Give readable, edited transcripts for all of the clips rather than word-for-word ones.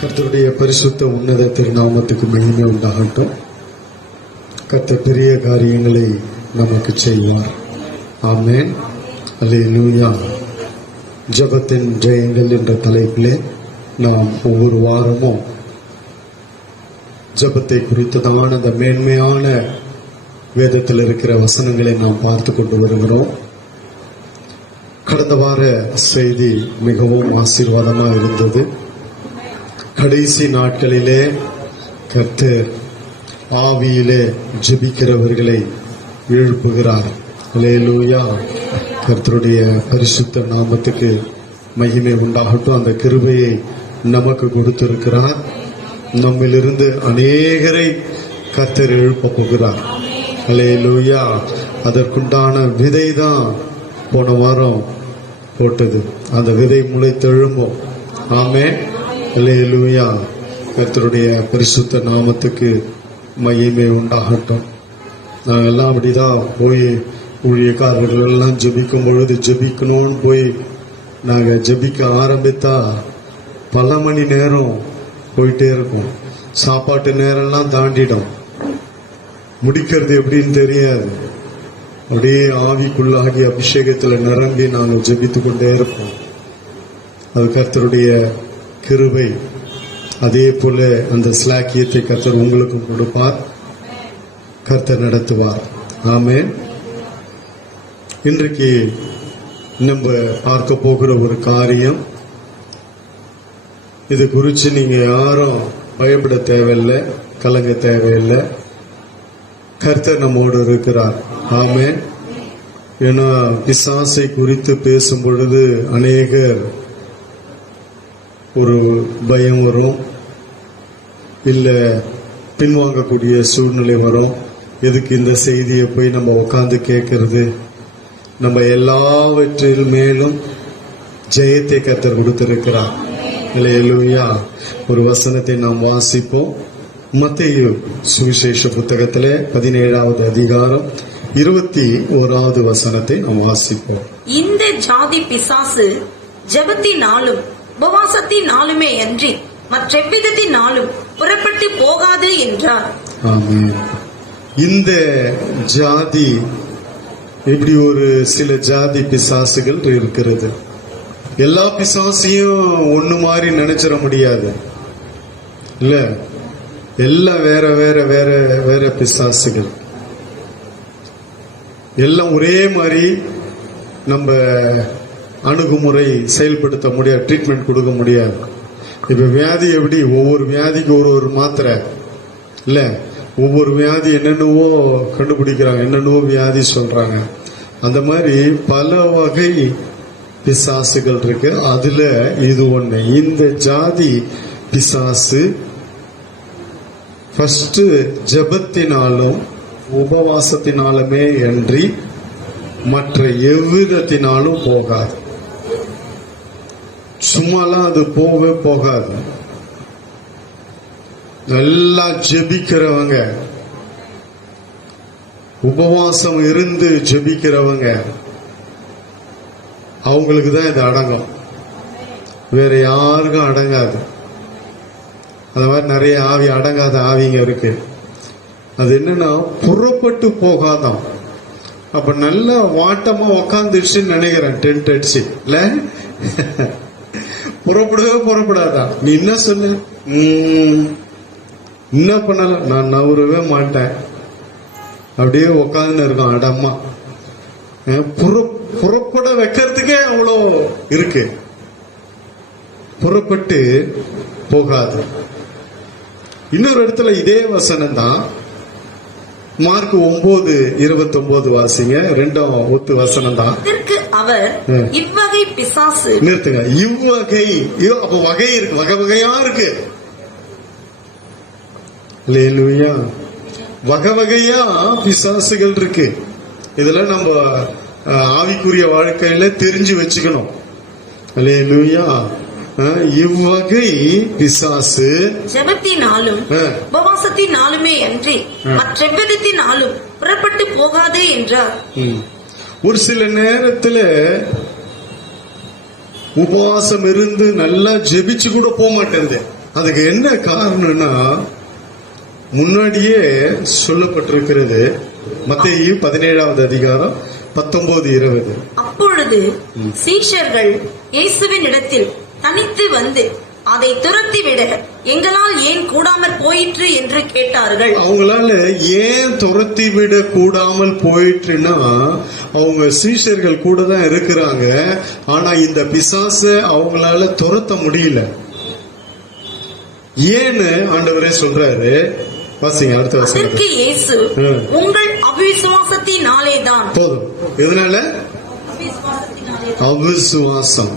கர்த்தருடைய பரிசுத்த உன்னத திருநாமத்துக்கு மகிமை உண்டாகட்டும். கர்த்தர் பெரிய காரியங்களை நமக்கு செய்வார். ஆமென், அல்லேலூயா. ஜெபத்தின் ஜெயங்கள் என்ற தலைப்பிலே நாம் ஒவ்வொரு வாரமும் ஜெபத்தை குறித்ததான அந்த மேன்மையான வேதத்தில் இருக்கிற வசனங்களை நாம் பார்த்து கொண்டு வருகிறோம். கடந்த வார செய்தி மிகவும் ஆசீர்வாதமாக இருந்தது. கடைசி நாட்களிலே கர்த்தர் ஆவியிலே ஜெபிக்கிறவர்களை எழுப்புகிறார். அல்லேலூயா. கர்த்தருடைய பரிசுத்த நாமத்துக்கு மகிமை உண்டாகட்டும். அந்த கிருபையை நமக்கு கொடுத்திருக்கிறார். நம்மிலிருந்து அநேகரை கர்த்தர் எழுப்ப போகிறார். அல்லேலூயா. அதற்குண்டான விதை தான் போன வாரம் போட்டது. அந்த விதை முளைத்தெழும்பும். ஆமென், அல்லேலூயா. கர்த்தருடைய பரிசுத்த நாமத்துக்கு மகிமை உண்டாகட்டும். நாங்கெல்லாம் அப்படிதான் போய் ஊழியக்காரர்கள் எல்லாம் ஜெபிக்கும் பொழுது ஜெபிக்கணும்னு போய் நாங்கள் ஜெபிக்க ஆரம்பித்தா பல மணி நேரம் போயிட்டே இருக்கும். சாப்பாட்டு நேரம்லாம் தாண்டிடும். முடிக்கிறது எப்படின்னு தெரியாது. அப்படியே ஆவிக்குள்ளாகி அபிஷேகத்தில் நிரம்பி நாங்கள் ஜெபித்து கொண்டே இருப்போம். அது கர்த்தருடைய கிருபை. அதே போல அந்த ஸ்லாக்கியத்தை கர்த்தர் உங்களுக்கும் கொடுப்பார். கர்த்தர் நடத்துவார். ஆமென். இன்றைக்கு நம்ம பார்க்க போகிற ஒரு காரியம், இது குறித்து நீங்க யாரும் பயப்பட தேவையில்லை, கலங்க தேவையில்லை. கர்த்தர் நம்மோடு இருக்கிறார். ஆமென். ஏன்னா பிசாசை குறித்து பேசும் பொழுது அநேகர் ஒரு பயம் வரும், இல்ல பின்வாங்கக்கூடிய சூழ்நிலை வரும். எதுக்கு இந்த செய்தியை போய் நம்ம உட்கார்ந்து கேட்கறது? நம்ம எல்லாவற்றில் மேலும் ஜெயத்தை கர்த்தர் கொடுத்திருக்கிறார். அல்லேலூயா. ஒரு வசனத்தை நாம் வாசிப்போம். மத்தேயு சுவிசேஷ புத்தகத்திலே 17வது அதிகாரம் 21வது வசனத்தை நாம் வாசிப்போம். இந்த ஜாதி பிசாசு ஜெபத்தினாலும் உபவாசத்தினாலுமே அன்றி மற்றெவ்விதத்தினாலும் புறப்பட்டு போகாது என்றார். ஆமென். இந்த ஜாதி, இப்படி ஒரு சில ஜாதி பிசாசுகள் இருக்கிறது. எல்லா பிசாசையும் ஒண்ணு மாதிரி நினைச்சிட முடியாது, இல்ல. எல்லாம் வேற வேற வேற வேற பிசாசுகள். எல்லாம் ஒரே மாதிரி நம்ம அணுகுமுறை செயல்படுத்த முடியாது, ட்ரீட்மெண்ட் கொடுக்க முடியாது. இப்ப வியாதி எப்படி, ஒவ்வொரு வியாதிக்கு ஒரு மாத்திரை இல்ல, ஒவ்வொரு வியாதி என்னென்னவோ கண்டுபிடிக்கிறாங்க, என்னென்னவோ வியாதி சொல்றாங்க. அந்த மாதிரி பல வகை பிசாசுகள் இருக்கு. அதுல இது ஒண்ணு. இந்த ஜாதி பிசாசு ஃபர்ஸ்ட் ஜெபத்தினாலும் உபவாசத்தினாலுமே அன்றி மற்ற எவ்விதத்தினாலும் போகாது. சும்மாலாம் அது போகாது. நல்லா ஜெபிக்கிறவங்க, உபவாசம் இருந்து ஜெபிக்கிறவங்க, அவங்களுக்கு தான் இது அடங்கும். வேற யாருக்கும் அடங்காது. அந்த மாதிரி நிறைய ஆவி, அடங்காத ஆவிங்க இருக்கு. அது என்னன்னா புறப்பட்டு போகாதான். அப்ப நல்லா வாட்டமா உக்காந்துச்சுன்னு நினைக்கிறேன், டென்ட் அடிச்சு இல்ல, புறப்படாதான். நீ என்ன சொன்ன, என்ன பண்ணல, நான் நவரவே மாட்டேன், அப்படியே உக்காந்து இருக்கும் அடம்மா. புறப்பட வைக்கிறதுக்கே அவ்வளோ இருக்கு. புறப்பட்டு போகாது. இன்னொரு இடத்துல இதே வசனம் தான், மார்க் 9:29 வாசிங்க. ரெண்டும் ஒத்து வசனம் தான். அவர் இவ்வகை பிசாசு, நிறுத்துங்க, இவ்வகை. அப்ப வகை இருக்கு, வகை வகையா இருக்கு. அல்லேலூயா. வகை வகையா பிசாசுகள் இருக்கு. இதுல நம்ம ஆவிக்குரிய வாழ்க்கையில தெரிஞ்சு வச்சுக்கணும். அல்லேலூயா. இவ்வகை பிசாசு ஜெபத்தினாலும் உபவாசத்தினாலுமே அன்றி மற்றெவ்விதத்தினாலும் புறப்பட்டு போகாதே என்றார். ஒரு சில நேரத்துல உபவாசம் இருந்து நல்லா ஜெபிச்சு கூட போக மாட்டேங்குது. அதுக்கு என்ன காரணம்னா முன்னாடியே சொல்லப்பட்டிருக்கிறது. மத்தேயு 17வது அதிகாரம் 19-20. அப்பொழுது சீஷர்கள் இயேசுவின் இடத்தில் தனித்து வந்து அதை துரத்திவிட எங்களால் ஏன் கூடாமல் போயிற்று என்று கேட்டார்கள். அவங்களால ஏன் துரத்தி விட கூடாமல் போயிற்றுன்னா அவங்க சீஷர்கள் கூட தான் இருக்கிறாங்க. ஆனா இந்த பிசாச அவங்களால துரத்த முடியல. ஏன்னு ஆண்டவரே சொல்றாரு. வாசிங்க அடுத்த வசனம். அதற்கு இயேசு உங்கள் அவிசுவாசத்தினாலே தான். போதும். எதனால? அவிசுவாசம்.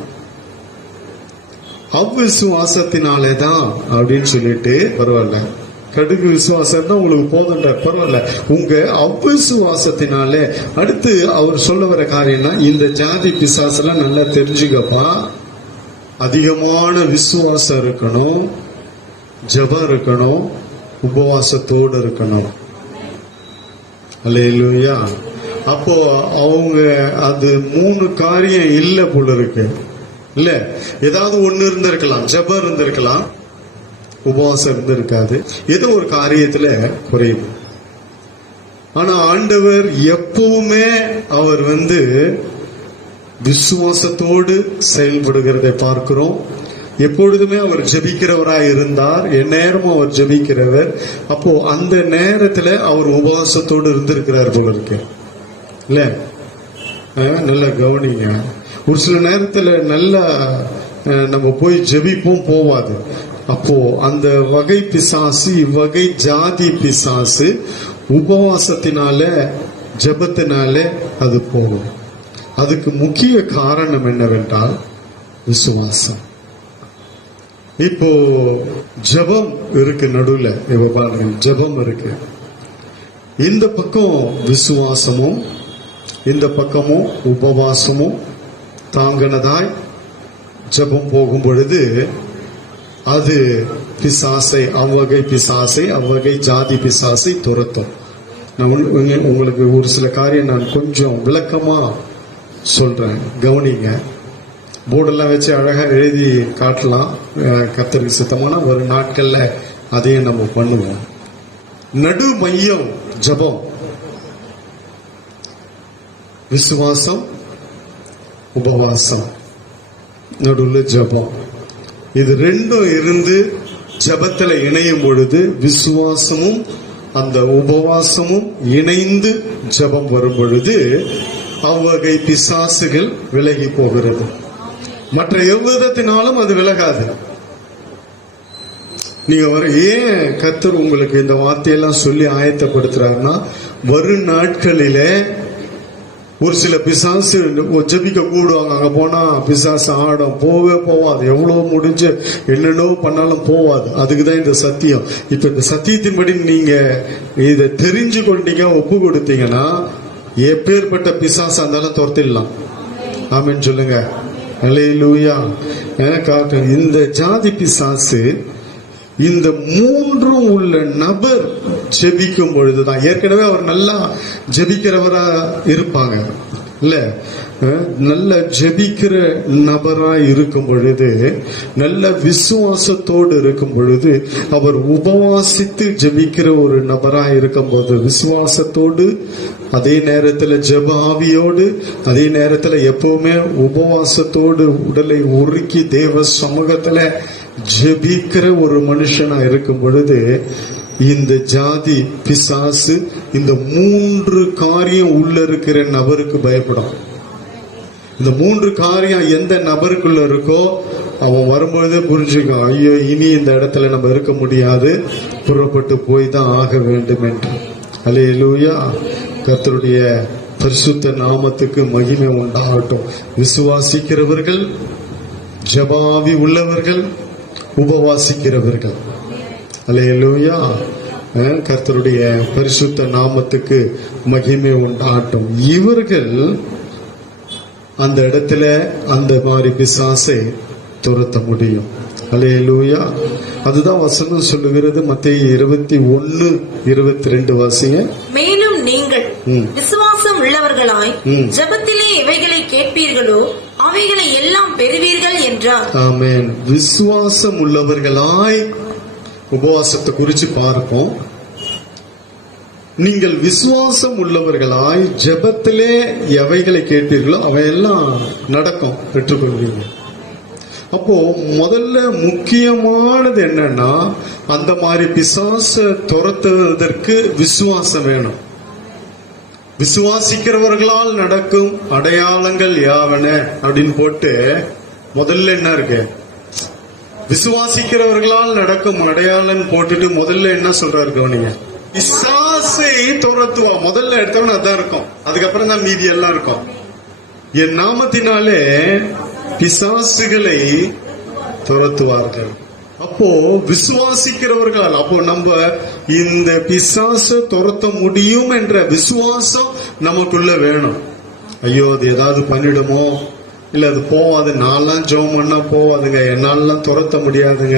அவிசுவாசத்தினாலே தான் அப்படின்னு சொல்லிட்டு பரவாயில்ல. கடுகு விசுவாசம் தான் உங்களுக்கு போதுன்ற பரவாயில்ல. உங்க அவிசுவாசத்தினாலே. அடுத்து அவர் சொல்ல வர காரியம்னா இந்த ஜாதி பிசாசெல்லாம் நல்லா தெரிஞ்சுக்கப்பா. அதிகமான விசுவாசம் இருக்கணும், ஜெபம் இருக்கணும், உபவாசத்தோடு இருக்கணும். அல்லேலூயா. அப்போ அவங்க அது 3 காரியம் இல்ல போல இருக்கு. இல்ல ஏதாவது ஒண்ணு இருந்திருக்கலாம். ஜெபம் இருந்திருக்கலாம், உபவாசம் இருந்திருக்காது. ஏதோ ஒரு காரியத்துல குறையுது. ஆனா ஆண்டவர் எப்பவுமே அவர் விசுவாசத்தோடு செயல்படுகிறதை பார்க்கிறோம். எப்பொழுதுமே அவர் ஜெபிக்கிறவராய் இருந்தார். எந்நேரமும் அவர் ஜெபிக்கிறவர். அப்போ அந்த நேரத்துல அவர் உபவாசத்தோடு இருந்திருக்கிறார் போல இருக்கு. இல்ல நல்ல கவனிங்க. ஒரு சில நேரத்துல நல்லா நம்ம போய் ஜெபிப்போம், போவாது. அப்போ அந்த வகை பிசாசு, இவ்வகை ஜாதி பிசாசு உபவாசத்தினால ஜெபத்தினால அது போகும். அதுக்கு முக்கிய காரணம் என்னவென்றால் விசுவாசம். இப்போ ஜெபம் இருக்கு நடுவுல. இப்ப பாருங்க, ஜெபம் இருக்கு. இந்த பக்கம் விசுவாசமும் இந்த பக்கமும் உபவாசமும் தாங்கினதாய் ஜெபம் போகும் பொழுது அது பிசாசை, அவ்வகை பிசாசை, அவ்வகை ஜாதி பிசாசை துரத்தும். நான் உங்களுக்கு ஒரு சில காரியம் நான் கொஞ்சம் விளக்கமா சொல்றேன், கவனிங்க. போர்டெல்லாம் வச்சு அழகா எழுதி காட்டலாம். கர்த்தருக்கு சித்தமான ஒரு நாட்கள்ல அதையும் நம்ம பண்ணுவோம். நடு மையம் ஜெபம், விசுவாசம், உபவாசம், நடுவில் ஜெபம். இது ரெண்டும் இருந்து ஜெபத்துல இணையும் பொழுது விசுவாசமும் அந்த உபவாசமும் இணைந்து ஜெபம் வரும் பொழுது அவ்வகை பிசாசுகள் விலகி போகிறது. மற்ற எவ்விதத்தினாலும் அது விலகாது. நீங்க ஏன் கர்த்தர் உங்களுக்கு இந்த வார்த்தையெல்லாம் சொல்லி ஆயத்தப்படுத்துறாருன்னா, வரும் நாட்களிலே ஒரு சில பிசாசு ஜெபிக்க கூடுவாங்க. அங்க போனா பிசாசு ஆடும், போவே போவாது. எவ்வளவு முடிஞ்சு என்னென்னோ பண்ணாலும் போவாது. அதுக்குதான் இந்த சத்தியம். இப்ப இந்த சத்தியத்தின்படி நீங்க இதை தெரிஞ்சு கொண்டீங்க, ஒப்பு கொடுத்தீங்கன்னா எப்பேற்பட்ட பிசாசு இருந்தாலும் துரத்திடலாம். ஆமென் சொல்லுங்க. அல்லேலூயா. எனக்கு இந்த ஜாதி பிசாசு இந்த 3 உள்ள நபர் ஜெபிக்கும் பொழுதுதான். ஏற்கனவே அவர் நல்லா ஜெபிக்கிறவரா இருப்பாங்க இல்ல, நல்ல ஜெபிக்கிற நபரா இருக்கும் பொழுது, நல்ல விசுவாசத்தோடு இருக்கும் பொழுது, அவர் உபவாசித்து ஜெபிக்கிற ஒரு நபரா இருக்கும் போது விசுவாசத்தோடு, அதே நேரத்துல ஜெப ஆவியோடு, அதே நேரத்துல எப்பவுமே உபவாசத்தோடு உடலை உருக்கி தேவ சமூகத்துல ஜெபிக்கிற ஒரு மனுஷனா இருக்கும் பொழுது இந்த ஜாதி பிசாசு இந்த 3 காரியம் உள்ள இருக்கிற நபருக்கு பயப்படும். இந்த 3 காரியம் எந்த நபருக்குள்ள இருக்கோ அவன் வரும்பொழுதே புரிஞ்சுக்கும், ஐயோ இனி இந்த இடத்துல நம்ம இருக்க முடியாது, புறப்பட்டு போய் தான் ஆக வேண்டும் என்று. அல்லேலூயா. கர்த்தருடைய பரிசுத்த நாமத்துக்கு மகிமை உண்டாகட்டும். விசுவாசிக்கிறவர்கள், ஜெபாவி உள்ளவர்கள், உபவாசிக்கிறவர்கள். அல்லேலூயா. கர்த்தருடைய பரிசுத்த நாமத்துக்கு மகிமை உண்டாகட்டும். இவர்கள் அந்த இடத்துல அந்த மாதிரி பிசாசை துரத்த முடியும். அல்லேலூயா. அதுதான் வசனம் சொல்லுகிறது. மத்தேயு 21:22 வாசிங்க. மேலும் நீங்கள் விசுவாசம் உள்ளவர்களாய் ஜெபத்திலே எவைகளை கேட்பீர்களோ அவைகளை எல்லாம் பெறுவீர்கள் என்றார். ஆமென். விசுவாசம் உள்ளவர்களாய், உபவாசத்தை குறிச்சு பார்ப்போம். நீங்கள் விசுவாசம் உள்ளவர்களாய் ஜெபத்திலே எவைகளை கேட்பீர்களோ அவையெல்லாம் நடக்கும், பெற்றுக்கொள்வீங்க. அப்போ முதல்ல முக்கியமானது என்னன்னா, அந்த மாதிரி பிசாசை துரத்துவதற்கு விசுவாசம் வேணும். விசுவாசிக்கிறவர்களால் நடக்கும் அடையாளங்கள் யாவன அப்படின்னு போட்டு முதல்ல என்ன இருக்கு? விசுவாசிக்கிறவர்களால் நடக்கும் அடையாளம் போட்டுட்டு முதல்ல என்ன சொல்றாரு கவனிங்க. பிசாசை துரத்துவா. முதல்ல எடுத்தவன அதான் இருக்கும், அதுக்கப்புறம் தான் மீதி எல்லாம் இருக்கும். என் நாமத்தினாலே பிசாசுகளை துரத்துவார்கள். அப்போ விசுவாசிக்கிறவர்கள், அப்போ நம்ம இந்த பிசாசை துரத்த முடியும் என்ற விசுவாசம் நமக்குள்ள வேணும். ஐயோ அது ஏதாவது பண்ணிடுமோ, இல்ல அது போவாது, நான்லாம் ஜெபம் பண்ணா போவாதுங்க, என்னாலாம் துரத்த முடியாதுங்க,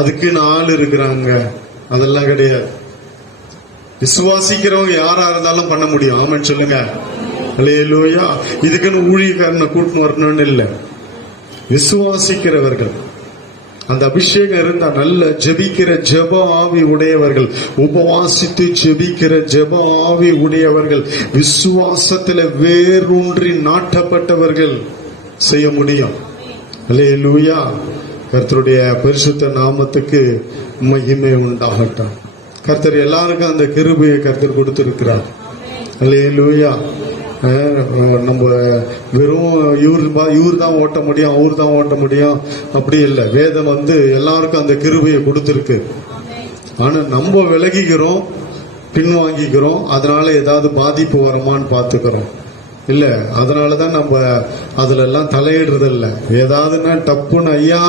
அதுக்குன்னு ஆள் இருக்கிறாங்க, அதெல்லாம் கிடையாது. விசுவாசிக்கிறவங்க யாரா இருந்தாலும் பண்ண முடியும். ஆமென் சொல்லுங்க. அல்லேலூயா. இதுக்குன்னு ஊழியக்காரனை கூட்டு வரணும்னு இல்லை. விசுவாசிக்கிறவர்கள், அந்த அபிஷேகம் இருந்தா நல்ல ஜெபிக்கிற ஜெப ஆவி உடையவர்கள், உபவாசித்து ஜெபிக்கிற ஜெப ஆவி உடையவர்கள், விசுவாசத்துல வேரூன்றி நாட்டப்பட்டவர்கள் செய்ய முடியும். அல்லேலூயா. கர்த்தருடைய பரிசுத்த நாமத்துக்கு மகிமை உண்டாகட்டும். கர்த்தர் எல்லாருக்கும் அந்த கிருபையை கர்த்தர் கொடுத்திருக்கிறார். அல்லேலூயா. நம்ம வெறும் இவர் தான் ஓட்ட முடியும், அவர் தான் ஓட்ட முடியும் அப்படி இல்லை. வேதம் எல்லாருக்கும் அந்த கிருபையை கொடுத்திருக்கு. ஆனா நம்ம விலகிக்கிறோம், பின்வாங்கிக்கிறோம். அதனால ஏதாவது பாதிப்பு வரமான்னு பாத்துக்கிறோம். இல்ல, அதனாலதான் நம்ம அதுல எல்லாம் தலையிடுறது இல்ல. ஏதாவதுன்னா டப்புன்னு, ஐயா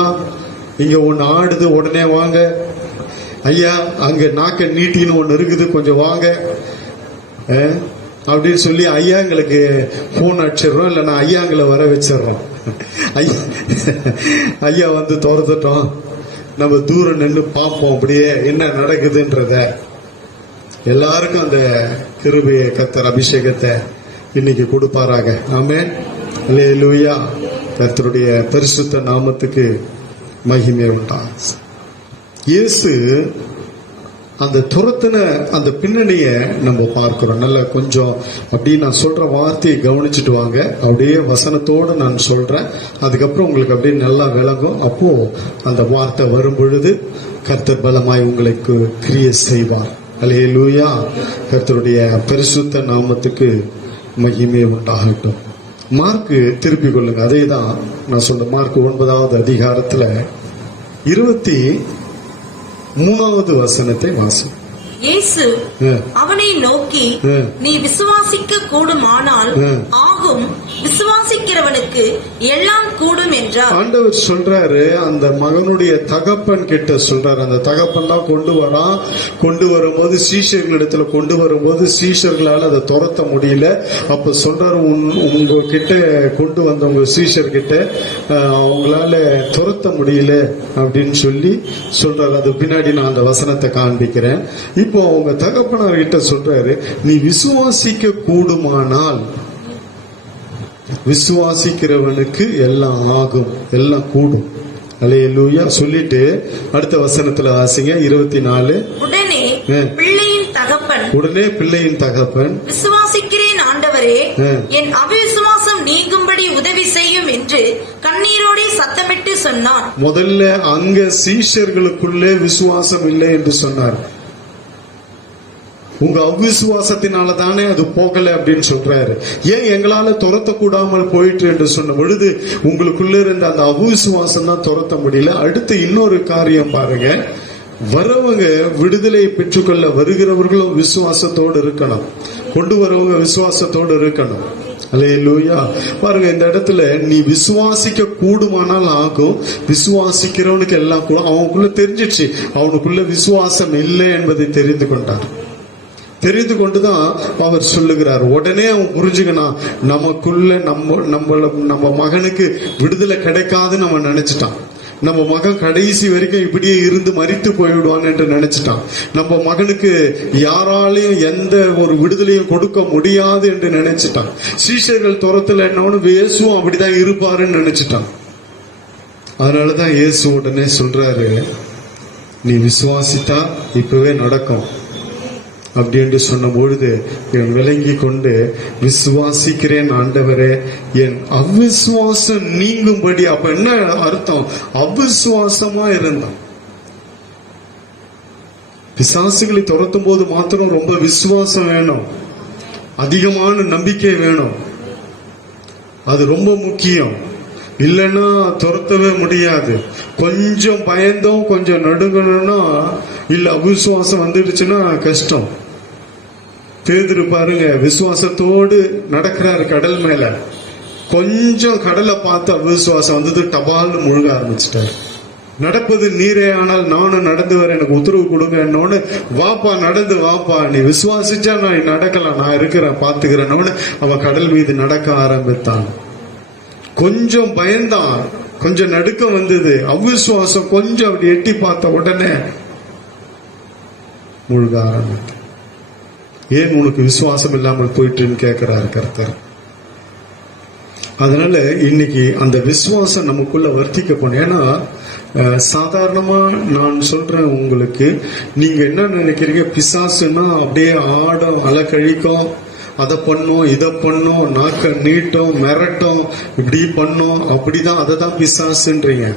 இங்க ஒன்னு ஆடுது, உடனே வாங்க. ஐயா அங்க நாக்க நீட்டின்னு ஒன்னு இருக்குது, கொஞ்சம் வாங்க அப்படின்னு சொல்லி ஐயாங்களுக்கு போன் அடிச்சிடுறோம். இல்ல நான் ஐயாங்களை வர வச்சிடறோம். ஐயா துரத்துட்டோம், நம்ம தூரம் நின்று பார்ப்போம் அப்படியே என்ன நடக்குதுன்றத. எல்லாருக்கும் அந்த கிருபையை கர்த்தர் அபிஷேகத்தை இன்னைக்கு கொடுப்பாராக. ஆமென். அல்லேலூயா. கர்த்தருடைய பரிசுத்த நாமத்துக்கு மகிமை உண்டா. இயேசு அந்த துரத்தின அந்த பின்னணிய நம்ம பார்க்கிறோம். நல்ல கொஞ்சம் அப்படி நான் சொல்ற வார்த்தையை கவனிச்சுட்டு வாங்க. அப்படியே வசனத்தோடு நான் சொல்றேன், அதுக்கப்புறம் உங்களுக்கு அப்படியே நல்லா விளங்கும். அப்போ அந்த வார்த்தை வரும் பொழுது கர்த்தர் பலமாய் உங்களுக்கு கிரியை செய்வார். அல்லேலூயா. கர்த்தருடைய பரிசுத்த நாமத்துக்கு மகிமை உண்டாகட்டும். மார்க்கு திருப்பிக் கொள்ளுங்க. அதே தான் நான் சொன்ன மார்க் 9வது அதிகாரத்துல 23வது வசனத்தை வாசி. இயேசு அவனை நோக்கி, நீ விசுவாசிக்க கூடுமானால் ஆகும், விசுவாசிக்கிறவனுக்கு எல்லாம் கூடும் என்றார். ஆண்டவர் சொல்றாரு, அந்த மகனுடைய தகப்பன் கிட்ட சொல்றாரு. அந்த தகப்பன் தான் கொண்டு வரும்போது சீஷர்களிடத்துல கொண்டு வரும்போது சீஷர்களால் அதை துரத்த முடியல. அப்ப சொல்றாரு, உங்க கிட்ட கொண்டு வந்த உங்க சீஷர் கிட்ட அவங்களால துரத்த முடியல அப்படின்னு சொல்லி சொல்றாரு. அது பின்னாடி நான் அந்த வசனத்தை காண்பிக்கிறேன். இப்போ அவங்க தகப்பனார் கிட்ட சொல்றாரு, நீ விசுவாசிக்க கூடுமானால், விசுவாசிக்கிறவனுக்கு எல்லாம் ஆகும், எல்லாம் கூடும். அல்லேலூயா. சொல்லிட்டு அடுத்த வசனத்துல வாசிங்க. 24. உடனே பிள்ளையின் தகப்பன் விசுவாசிக்கிறேன் ஆண்டவரே, என் அவிசுவாசம் நீங்கும்படி உதவி செய்யும் என்று கண்ணீரோட சத்தமிட்டு சொன்னான். முதல்ல அங்க சீஷர்களுக்குள்ளே விசுவாசம் இல்லை என்று சொன்னார். உங்க அவ்விசுவாசத்தினால தானே அது போகல அப்படின்னு சொல்றாரு. ஏன் எங்களால துரத்த கூடாமல் போயிட்டு என்று சொன்ன பொழுது உங்களுக்குள்ள இருந்த அந்த அவ்விசுவாசம் தான் துரத்த முடியல. அடுத்து இன்னொரு காரியம் பாருங்க, வரவங்க விடுதலை பெற்றுக்கொள்ள வருகிறவர்களும் விசுவாசத்தோடு இருக்கணும், கொண்டு வரவங்க விசுவாசத்தோடு இருக்கணும். அல்லேலூயா. பாருங்க, இந்த இடத்துல நீ விசுவாசிக்க கூடுமானால் ஆகும், விசுவாசிக்கிறவனுக்கு எல்லாம் கூட. அவனுக்குள்ள தெரிஞ்சிச்சு, அவனுக்குள்ள விசுவாசம் இல்லை என்பதை தெரிந்து கொண்டார். தெரிந்து கொண்டுதான் அவர் சொல்லுகிறார். உடனே அவன் புரிஞ்சுக்கணும், நமக்குள்ள நம்ம மகனுக்கு விடுதலை கிடைக்காதுன்னு அவன் நினைச்சிட்டான். நம்ம மகன் கடைசி வரைக்கும் இப்படியே இருந்து மரித்து போய்விடுவான் என்று நினைச்சிட்டான். நம்ம மகனுக்கு யாராலையும் எந்த ஒரு விடுதலையும் கொடுக்க முடியாது என்று நினைச்சிட்டான். சீஷர்கள் துரத்துல என்னன்னு இயேசுவும் அப்படிதான் இருப்பாருன்னு நினைச்சிட்டான். அதனாலதான் இயேசு உடனே சொல்றாரு, நீ விசுவாசித்தா இப்பவே நடக்கும் அப்படின்னு சொன்ன பொழுது என் விளங்கி கொண்டு, விசுவாசிக்கிறேன் ஆண்டவரே, என் அவிசுவாசம் நீங்கும்படி. அப்ப என்ன அர்த்தம்? அவிசுவாசமா இருந்தான். பிசாசுகளை துரத்தும் போது மாத்திரம் ரொம்ப விசுவாசம் வேணும், அதிகமான நம்பிக்கை வேணும். அது ரொம்ப முக்கியம். இல்லைன்னா துரத்தவே முடியாது. கொஞ்சம் பயந்தோம், கொஞ்சம் நடுங்கணும்னா, இல்ல அவிசுவாசம் வந்துடுச்சுன்னா கஷ்டம். பேதுரு பாருங்க, விசுவாசத்தோடு நடக்கிறாரு கடல் மேல. கொஞ்சம் கடலை பார்த்து அவிசுவாசம் வந்தது, டபால்னு முழுக ஆரம்பிச்சிட்டாரு. நடப்பது நீரே, ஆனால் நானும் நடந்து வர, எனக்கு உத்தரவு கொடுங்கன்னு. வாப்பா, நடந்து வாப்பா, நீ விசுவாசிச்சா நான் நடக்கலாம், நான் இருக்கிறேன், பாத்துக்கிறேன்னு அவன் கடல் மீது நடக்க ஆரம்பித்தான். கொஞ்சம் பயந்தான், கொஞ்சம் நடுக்கம் வந்தது, அவிசுவாசம் கொஞ்சம் அப்படி எட்டி பார்த்த உடனே முழுக ஆரம்பித்தான். ஏன் உனக்கு விசுவாசம் இல்லாமல் போயிட்டுன்னு கேட்கிறாரு கர்த்தர். அதனால இன்னைக்கு அந்த விசுவாசம் நமக்குள்ள வர்த்திக்கப்படும். ஏன்னா சாதாரணமா நான் சொல்றேன் உங்களுக்கு, நீங்க என்ன நினைக்கிறீங்க, பிசாசுன்னா அப்படியே ஆடும், அலக்கழிக்கும், அதை பண்ணும், இதை பண்ணும், நாக்க நீட்டும், மிரட்டும், இப்படி பண்ணும், அப்படிதான், அதை தான் பிசாசுன்றீங்க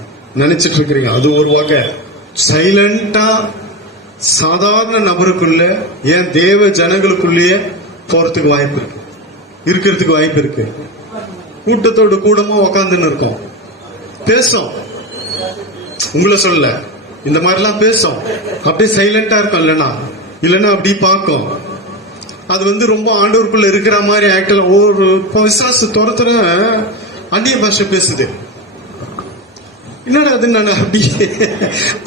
நினைச்சிட்டு இருக்கிறீங்க. அது ஒரு வகை. சைலண்டா சாதாரண நபருக்குள்ள, ஏன் தேவ ஜனங்களுக்குள்ளேயே போறதுக்கு வாய்ப்பு இருக்கு, இருக்கிறதுக்கு வாய்ப்பு இருக்கு. கூட்டத்தோடு கூடமா உக்காந்துன்னு இருக்கோம், பேசும், உங்களை சொல்ல இந்த மாதிரிலாம் பேசும், அப்படியே சைலண்டா இருக்கும். இல்லைன்னா அப்படி பார்க்கும். அது ரொம்ப ஆண்டவருக்குள்ள இருக்கிற மாதிரி ஆக்டல. ஒரு விசுவாச துரத்துற அந்நிய பாஷை பேசுது. என்னடா அது, நான் அப்படியே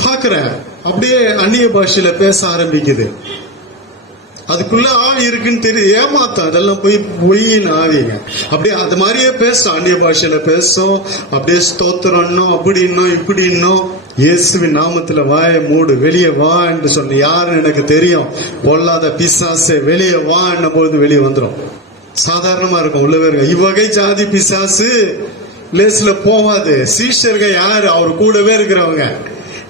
பாக்குறேன், அப்படியே அந்நிய பாஷையில பேச ஆரம்பிக்குது. அதுக்குள்ள ஆவி இருக்குன்னு தெரியும், ஏமாத்தம், அதெல்லாம் பொய்ன்னு ஆவிங்க. அப்படியே அது மாதிரியே பேசும், அந்நிய பாஷையில பேசும், அப்படியே ஸ்தோத்திரம்னோ அப்படின்னோ இப்படின்னோ. இயேசுவின் நாமத்துல வாயை மூடு, வெளியே வா என்று சொன்ன, யாருன்னு எனக்கு தெரியும், பொல்லாத பிசாசே வெளியே வா என்ன பொழுது வெளியே வந்துடும். சாதாரணமா இருக்கும் உள்ளவே இருக்க. இவ்வகை ஜாதி பிசாசு லேஸ்ல போவாது. சீஷர்கள் யாரு? அவர் கூடவே இருக்கிறவங்க,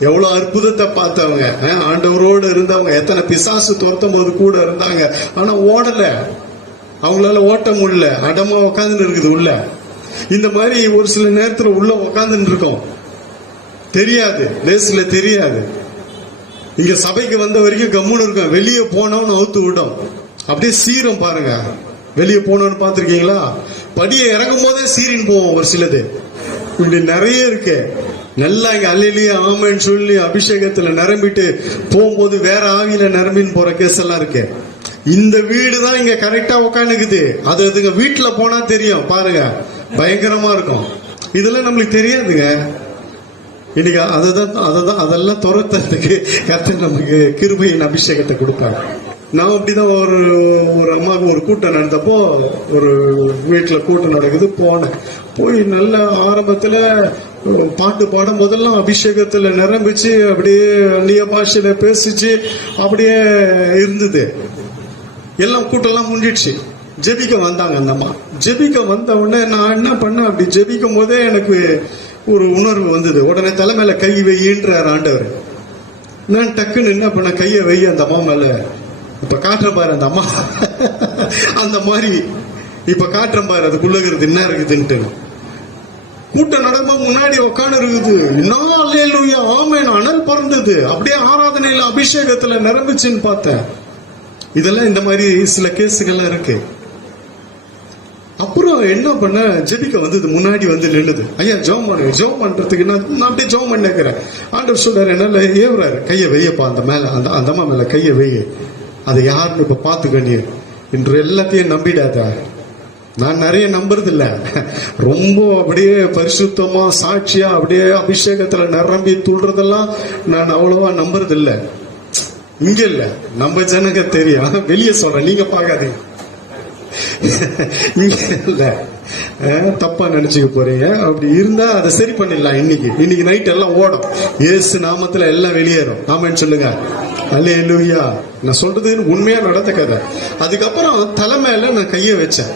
எவ்வளவு அற்புதத்தை பார்த்தவங்க, ஆண்டவரோடு இருந்தவங்க. எத்தனை பிசாசு துரத்தும் போது கூட இருந்தாங்க, ஆனா ஓடல, அவங்களால ஓட்ட முடியல, அடமா உக்காந்துட்டு இருக்குது உள்ள. இந்த மாதிரி ஒரு சில நேரத்துல உள்ள உக்காந்துட்டு இருக்கோம், தெரியாது, லேஸ்ல தெரியாது. இங்க சபைக்கு வந்த வரைக்கும் கம்முன்னு இருக்கும், வெளியே போனோம்னு அவுத்து விடும், அப்படியே சீரம் பாருங்க. வெளியே போனோம்னு பாத்திருக்கீங்களா? படியை இறங்கும் போதே சீரின் போவோம். ஒரு சிலது இப்படி நிறைய இருக்கு. நல்லா இங்க அல்லையே ஆமைன்னு சொல்லி அபிஷேகத்துல நிரம்பிட்டு போகும்போது வேற ஆவியில நிரம்பின்னு போற கேஸ் எல்லாம் இருக்கு. இந்த வீடு தான் இங்க கரெக்டா உட்காந்துக்குது, அது அதுங்க வீட்டுல போனா தெரியும் பாருங்க, பயங்கரமா இருக்கும். இதெல்லாம் நம்மளுக்கு தெரியாதுங்க. இன்னைக்கு அதெல்லாம் துரத்துறதுக்கு கர்த்தர் நமக்கு கிருபையின் அபிஷேகத்தை கொடுப்பாங்க. நான் அப்படிதான் ஒரு அம்மாவுக்கு ஒரு கூட்டம் நடந்தப்போ, ஒரு வீட்டுல கூட்டம் நடக்குது, போனேன். போய் நல்ல ஆரம்பத்துல பாட்டு பாடும் போதெல்லாம் அபிஷேகத்துல நிரம்பிச்சு, அப்படியே அந்நிய பாஷையில பேசிச்சு, அப்படியே இருந்தது. எல்லாம் கூட்டம் எல்லாம் முடிஞ்சிடுச்சு. ஜெபிக்க வந்தாங்க அந்த அம்மா. ஜெபிக்க வந்த உடனே நான் என்ன பண்ணேன், அப்படி ஜெபிக்கும் போதே எனக்கு ஒரு உணர்வு வந்தது. உடனே தலைமையில கை வையின்றார் ஆண்டவர். நான் டக்குன்னு என்ன பண்ண, கையை வை அந்த அம்மா மேல. இப்ப காட்டுறேன் பாரு அந்த அம்மா, அந்த மாதிரி இப்ப காட்டுறேன் பாரு, அதுக்குள்ள இருக்குது என்ன இருக்குதுன்ட்டு. கூட்டம் நடக்கும் முன்னாடி உட்காந்து இருக்குது. இன்னும் அல்லேலூயா ஆமென் அனல் பறந்தது, அப்படியே ஆராதனையில அபிஷேகத்துல நிரம்பிச்சுன்னு பார்த்தேன். இதெல்லாம் இந்த மாதிரி சில கேஸுகள்லாம் இருக்கு. அப்புறம் என்ன பண்ண, ஜெபிக்க வந்தது, முன்னாடி வந்து நின்னுது. ஐயா ஜெபம் பண்ணுங்க, ஜெபம் பண்றதுக்கு நான் அப்படியே ஜெபம் பண்ணிக்கிறேன். ஆண்டவர் சொல்றாரு, என்னால ஏவுறாரு, கையை வையப்பா அந்த மேல, அந்த அம்மா மேல கையை வைய, அது யாருன்னு இப்ப பாத்துக்க. நீ இன்று எல்லாத்தையும் நம்பிடாத. நான் நிறைய நம்புறது இல்ல, ரொம்ப அப்படியே பரிசுத்தமா சாட்சியா அப்படியே அபிஷேகத்துல நிரம்பி துள்றதெல்லாம் நான் அவ்வளவா நம்புறது இல்ல. இங்க இல்ல, நம்ம ஜனங்க தெரியும், வெளியே சொல்றேன், நீங்க பார்க்காதீங்க. இங்க இல்ல, தப்பா நினைச்சுக்க போறீங்க. அப்படி இருந்தா அதை சரி பண்ணிடலாம். இன்னைக்கு நைட் எல்லாம் ஓடும், இயேசு நாமத்துல எல்லாம் வெளியேறும். ஆமென் சொல்லுங்க. அல்லேலூயா. நான் சொல்றது உண்மையா நடந்த கதை. அதுக்கப்புறம் தலை மேல நான் கைய வச்சேன்.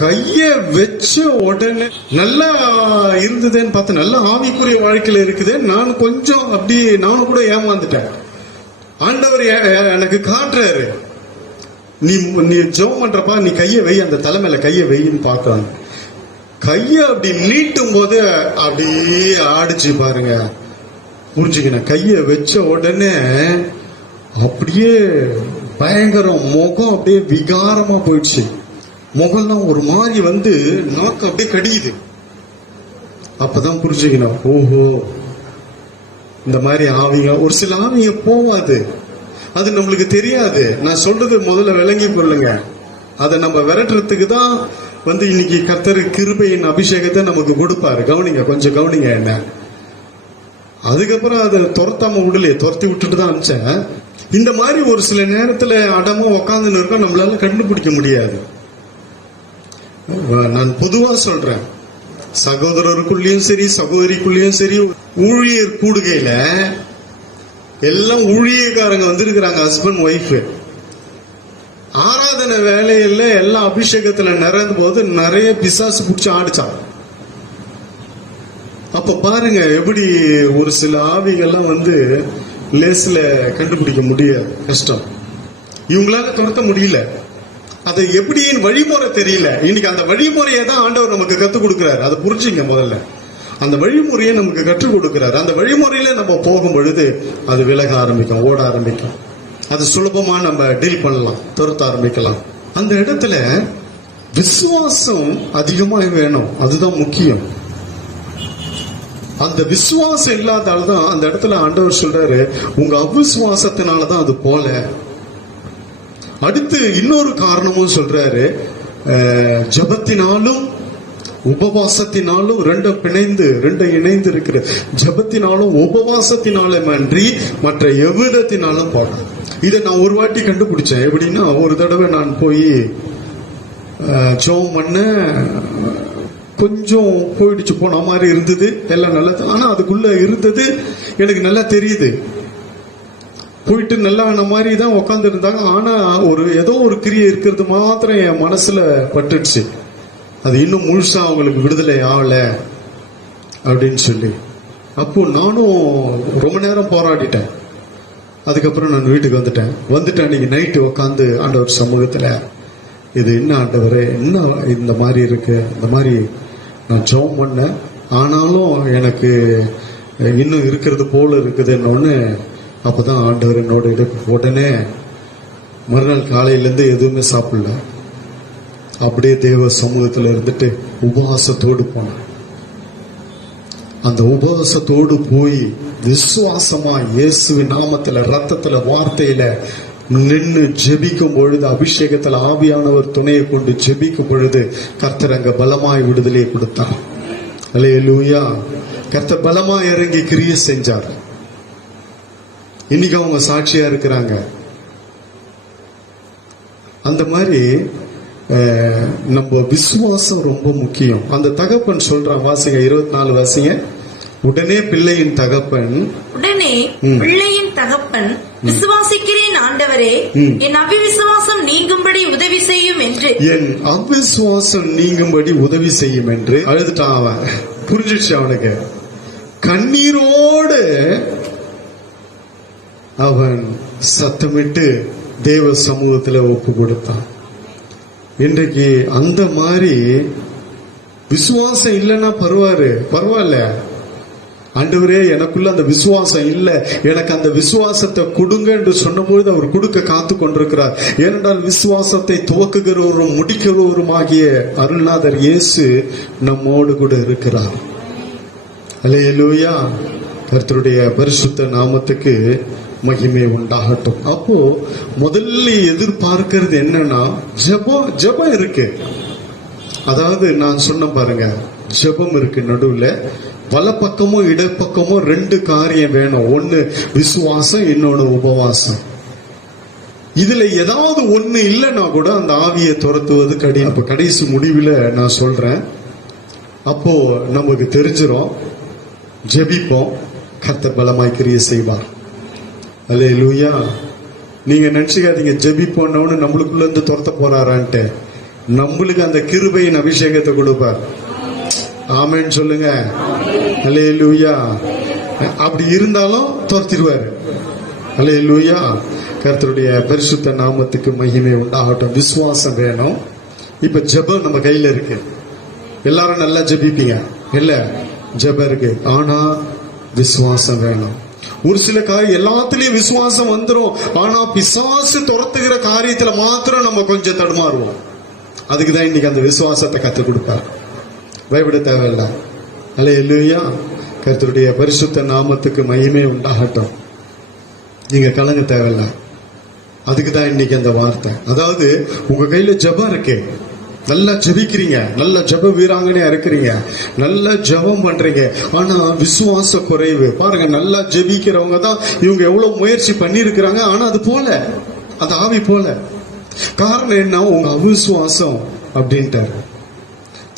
கைய வச்ச உடனே நல்லா இருந்ததுன்னு பார்த்து, நல்ல ஆவிக்குரிய வாழ்க்கையில இருக்குது. நான் கொஞ்சம் அப்படி நானும் கூட ஏமாந்துட்டேன். ஆண்டவர் எனக்கு காட்டுறாரு, நீ ஜெபம் பண்றப்பா, நீ கைய வை, அந்த தலைமையில கைய வைன்னு பார்க்கலாம். கைய அப்படி நீட்டும் போது அப்படியே ஆடிச்சு பாருங்க. புரிஞ்சுக்கணும். கைய வச்ச உடனே அப்படியே பயங்கரம், முகம் அப்படியே விகாரமா போயிடுச்சு. முகம்லாம் ஒரு மாதிரி வந்து நாக்கு அப்படியே கடியுது. அப்பதான் புரிஞ்சுக்கணும், ஓஹோ இந்த மாதிரி ஆவிங்க, ஒரு சில ஆவிங்க போவாது, அது நம்மளுக்கு தெரியாது. நான் சொல்றது முதல்ல விளங்கி கொள்ளுங்க. அதை நம்ம விரட்டுறதுக்கு தான் வந்து இன்னைக்கு கர்த்தர் கிருபையின் அபிஷேகத்தை நமக்கு கொடுப்பாரு. கவனிங்க, கொஞ்சம் கவனிங்க என்ன. அதுக்கப்புறம் அதை துரத்தாம விடலையே, துரத்தி விட்டுட்டு தான் அனுப்பிச்சேன். இந்த மாதிரி ஒரு சில நேரத்துல அடமும் உக்காந்துன்னு இருக்கோம், நம்மளால கண்டுபிடிக்க முடியாது. நான் பொதுவா சொல்றேன், சகோதரருக்குள்ளேயும் சரி சகோதரிக்குள்ளேயும் சரி, ஊழியர் கூடுகையில எல்லாம் ஊழியக்காரங்க வந்திருக்கிறாங்க, ஹஸ்பண்ட் ஒய்ஃப். ஆராதனை வேலையில எல்லாம் அபிஷேகத்துல நிறைந்த போது நிறைய பிசாசு பிடிச்சி ஆடிச்சான். அப்ப பாருங்க எப்படி ஒரு சில ஆவிகள்லாம் வந்து லேஸ்ல கண்டுபிடிக்க முடியாது, கஷ்டம். இவங்களால துரத்த முடியல. அதை எப்படி வழிமுறை தெரியல. இன்னைக்கு அந்த வழிமுறையை தான் ஆண்டவர் நமக்கு கத்துக் கொடுக்கிறாரு. அதை புரிஞ்சுங்க முதல்ல. அந்த வழிமுறையை நமக்கு கற்றுக் கொடுக்கிறாரு. அந்த வழிமுறையில நம்ம போகும் பொழுது அது விலக ஆரம்பிக்கும், ஓட ஆரம்பிக்கும். அது சுலபமா நம்ம டீல் பண்ணலாம், துரத்த ஆரம்பிக்கலாம். அந்த இடத்துல விசுவாசம் அதிகமா வேணும், அதுதான் முக்கியம். அந்த விசுவாசம் இல்லாதால்தான் அந்த இடத்துல ஆண்டவர் சொல்றாரு, உங்க அவிசுவாசத்தினாலதான் அது போல. அடுத்து இன்னொரு காரணமும் சொல்றாரு, ஜபத்தினாலும் உபவாசத்தினாலும் ரெண்டு இணைந்து இருக்கிற ஜபத்தினாலும் உபவாசத்தினாலும் அன்றி மற்ற எவ்விதத்தினாலும் போடும். இதை நான் ஒரு வாட்டி கண்டுபிடிச்சேன். எப்படின்னா, ஒரு தடவை நான் போய் ஜெபம் பண்ண, கொஞ்சம் போயிடுச்சு, போன மாதிரி இருந்தது, எல்லாம் நல்லது. ஆனா அதுக்குள்ள இருந்தது எனக்கு நல்லா தெரியுது. போயிட்டு நல்லா ஆன மாதிரி தான் உட்கார்ந்து இருந்தாங்க. ஆனா ஏதோ ஒரு கிரியை இருக்கிறது மாத்திரம் என் மனசுல பட்டுடுச்சு. அது இன்னும் முழுசா அவங்களுக்கு விடுதலை ஆகல அப்படின்னு சொல்லி. அப்போ நானும் ரொம்ப நேரம் போராடிட்டேன். அதுக்கப்புறம் நான் வீட்டுக்கு வந்துட்டேன். அன்னைக்கு நைட்டு உட்காந்து ஆண்டவர் சமூகத்துல, இது என்ன ஆண்டவரே, என்ன இந்த மாதிரி இருக்கு, இந்த மாதிரி நான் ஜெபம் பண்ணேன், ஆனாலும் எனக்கு இன்னும் இருக்கிறது போல இருக்குதுன்னு. அப்பதான் ஆண்டவர் என்னோட உடனே மறுநாள் காலையிலேருந்து எதுவுமே சாப்பிடல, அப்படியே தேவ சமூகத்தில் இருந்துட்டு உபவாசத்தோடு போனேன். அந்த உபவாசத்தோடு போய் விசுவாசமா இயேசுவின் நாமத்துல, ரத்தத்துல, வார்த்தையில நின்று ஜெபிக்கும் பொழுது, அபிஷேகத்துல ஆவியானவர் துணையை கொண்டு ஜெபிக்கும் பொழுது கர்த்தர் அங்க பலமாய் விடுதலையை கொடுத்தார். அல்லேலூயா. கர்த்தர் பலமாய் இறங்கி கிரியை செஞ்சார். இன்னைக்கு அவங்க சாட்சியா இருக்கிறாங்க. அந்த மாதிரி நம்ம விசுவாசம் ரொம்ப முக்கியம். அந்த தகப்பன் சொல்றான், வாசிங்க 24 வாசிங்க. உடனே பிள்ளையின் தகப்பன் விசுவாசிக்கிறேன் ஆண்டவரே, என் அவிசுவாசம் நீங்கும்படி உதவி செய்யும் என்று, என் அவிசுவாசம் நீங்கும்படி உதவி செய்யும் என்று அழுதுட்டான் அவன். புரிஞ்சிடுச்சு அவனுக்கு. கண்ணீரோடு அவன் சத்தமிட்டு தேவ சமூகத்துல ஒப்பு கொடுத்தான். இன்றைக்கு அந்த மாதிரி விசுவாசம் இல்லைன்னா பரவாயில்ல, ஆண்டவரே எனக்குள்ள அந்த விசுவாசம் இல்ல, எனக்கு அந்த விசுவாசத்தை கொடுங்க என்று சொன்னபொழுது அவர் கொடுக்க காத்து கொண்டிருக்கிறார். ஏனென்றால் விசுவாசத்தை துவக்குகிறவரும் முடிக்கிறவருமாகிய அருள்நாதர் இயேசு நம்மோடு கூட இருக்கிறார். அல்லேலூயா. கர்த்தருடைய பரிசுத்த நாமத்துக்கு மகிமை உண்டாகட்டும். அப்போ முதல்ல எதிர்பார்க்கிறது என்னன்னா, ஜெபம் இருக்கு. அதாவது நான் சொன்ன பாருங்க, ஜெபம் இருக்கு நடுவுல, வலப்பக்கமும் இடப்பக்கமும் ரெண்டு காரியம் வேணும். ஒன்னு விசுவாசம், இன்னொன்னு உபவாசம். இதுல ஏதாவது ஒண்ணு இல்லைன்னா கூட அந்த ஆவியை துரத்துவது கடினம். அப்ப கடைசி முடிவுல நான் சொல்றேன், அப்போ நமக்கு தெரிஞ்சிரும். ஜெபிப்போம், கர்த்தர் பலமாய் கிரியை செய்வார். அல்லேலூயா. நீங்க நினைச்சுக்காதீங்க ஜெபிப்போன்னு நம்மளுக்குள்ள இருந்து துரத்த போறாரான்ட்டு. நம்மளுக்கு அந்த கிருபையின் அபிஷேகத்தை கொடுப்பார். ஆமென் சொல்லுங்க. அல்லேலூயா. அப்படி இருந்தாலும் துரத்திடுவாரு. அல்லேலூயா. கர்த்தருடைய பரிசுத்த நாமத்துக்கு மகிமை உண்டாகட்டும். விசுவாசம் வேணும். இப்ப ஜெபம் நம்ம கையில இருக்கு. எல்லாரும் நல்லா ஜெபிப்பீங்க இல்ல? ஜெபம் இருக்கு, ஆனா விசுவாசம் வேணும். ஒரு சில காரியம் எல்லாத்துலயும் விசுவாசம் வந்துரும், ஆனா பிசாசு துரத்துகிற காரியத்துல மாத்திரம் நம்ம கொஞ்சம் தடுமாறுவோம். அதுக்குதான் இன்னைக்கு அந்த விசுவாசத்தை கற்றுக் கொடுப்பார். பயப்பட தேவையில்லை. அல்லேலூயா. கர்த்தருடைய பரிசுத்த நாமத்துக்கு மகிமை உண்டாகட்டும். நீங்க கலங்க தேவையில்லை. அதுக்குதான் இன்னைக்கு அந்த வார்த்தை. அதாவது உங்க கையில ஜெபம் இருக்கு, நல்லா ஜெபிக்கிறீங்க, நல்ல ஜெப வீராங்கனையா இருக்கிறீங்க, நல்ல ஜெபம் பண்றீங்க, ஆனா விசுவாச குறைவு. பாருங்க, நல்லா ஜெபிக்கிறவங்க தான் இவங்க எவ்வளவு முயற்சி பண்ணி இருக்கிறாங்க, ஆனா அது போல, அது ஆவி போல. காரணம் என்ன? உங்க அவிசுவாசம் அப்படின்ட்டாரு.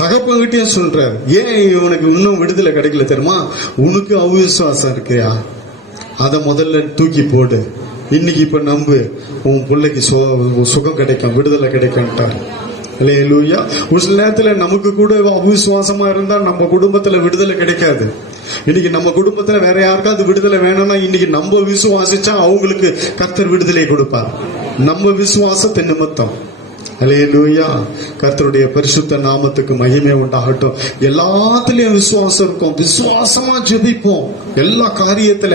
தகப்பங்கிட்டே சொல்றாரு, ஏன் இவனுக்கு இன்னும் விடுதலை கிடைக்கல தெரியுமா? உனக்கு அவிசுவாசம் இருக்கியா, அதை முதல்ல தூக்கி போடு. இன்னைக்கு இப்ப நம்பு, உன் பிள்ளைக்கு சுகம் கிடைக்கும், விடுதலை கிடைக்கும்ட்டார். அல்லேலூயா. ஒரு சில நேரத்துல நமக்கு கூட அவிசுவாசமா இருந்தா நம்ம குடும்பத்துல விடுதலை கிடைக்காது. இன்னைக்கு நம்ம குடும்பத்துல வேற யாருக்காவது விடுதலை வேணும்னா இன்னைக்கு நம்ம விசுவாசிச்சா அவங்களுக்கு கர்த்தர் விடுதலை கொடுப்பார். நம்ம விசுவாசத்தை நிமித்தம். அல்லேலூயா. கர்த்தருடைய பரிசுத்த நாமத்துக்கு மகிமை உண்டாகட்டும். எல்லாத்துலயும் விசுவாசம் இருக்கும், விசுவாசமா ஜெபிப்போம் எல்லா காரியத்துல.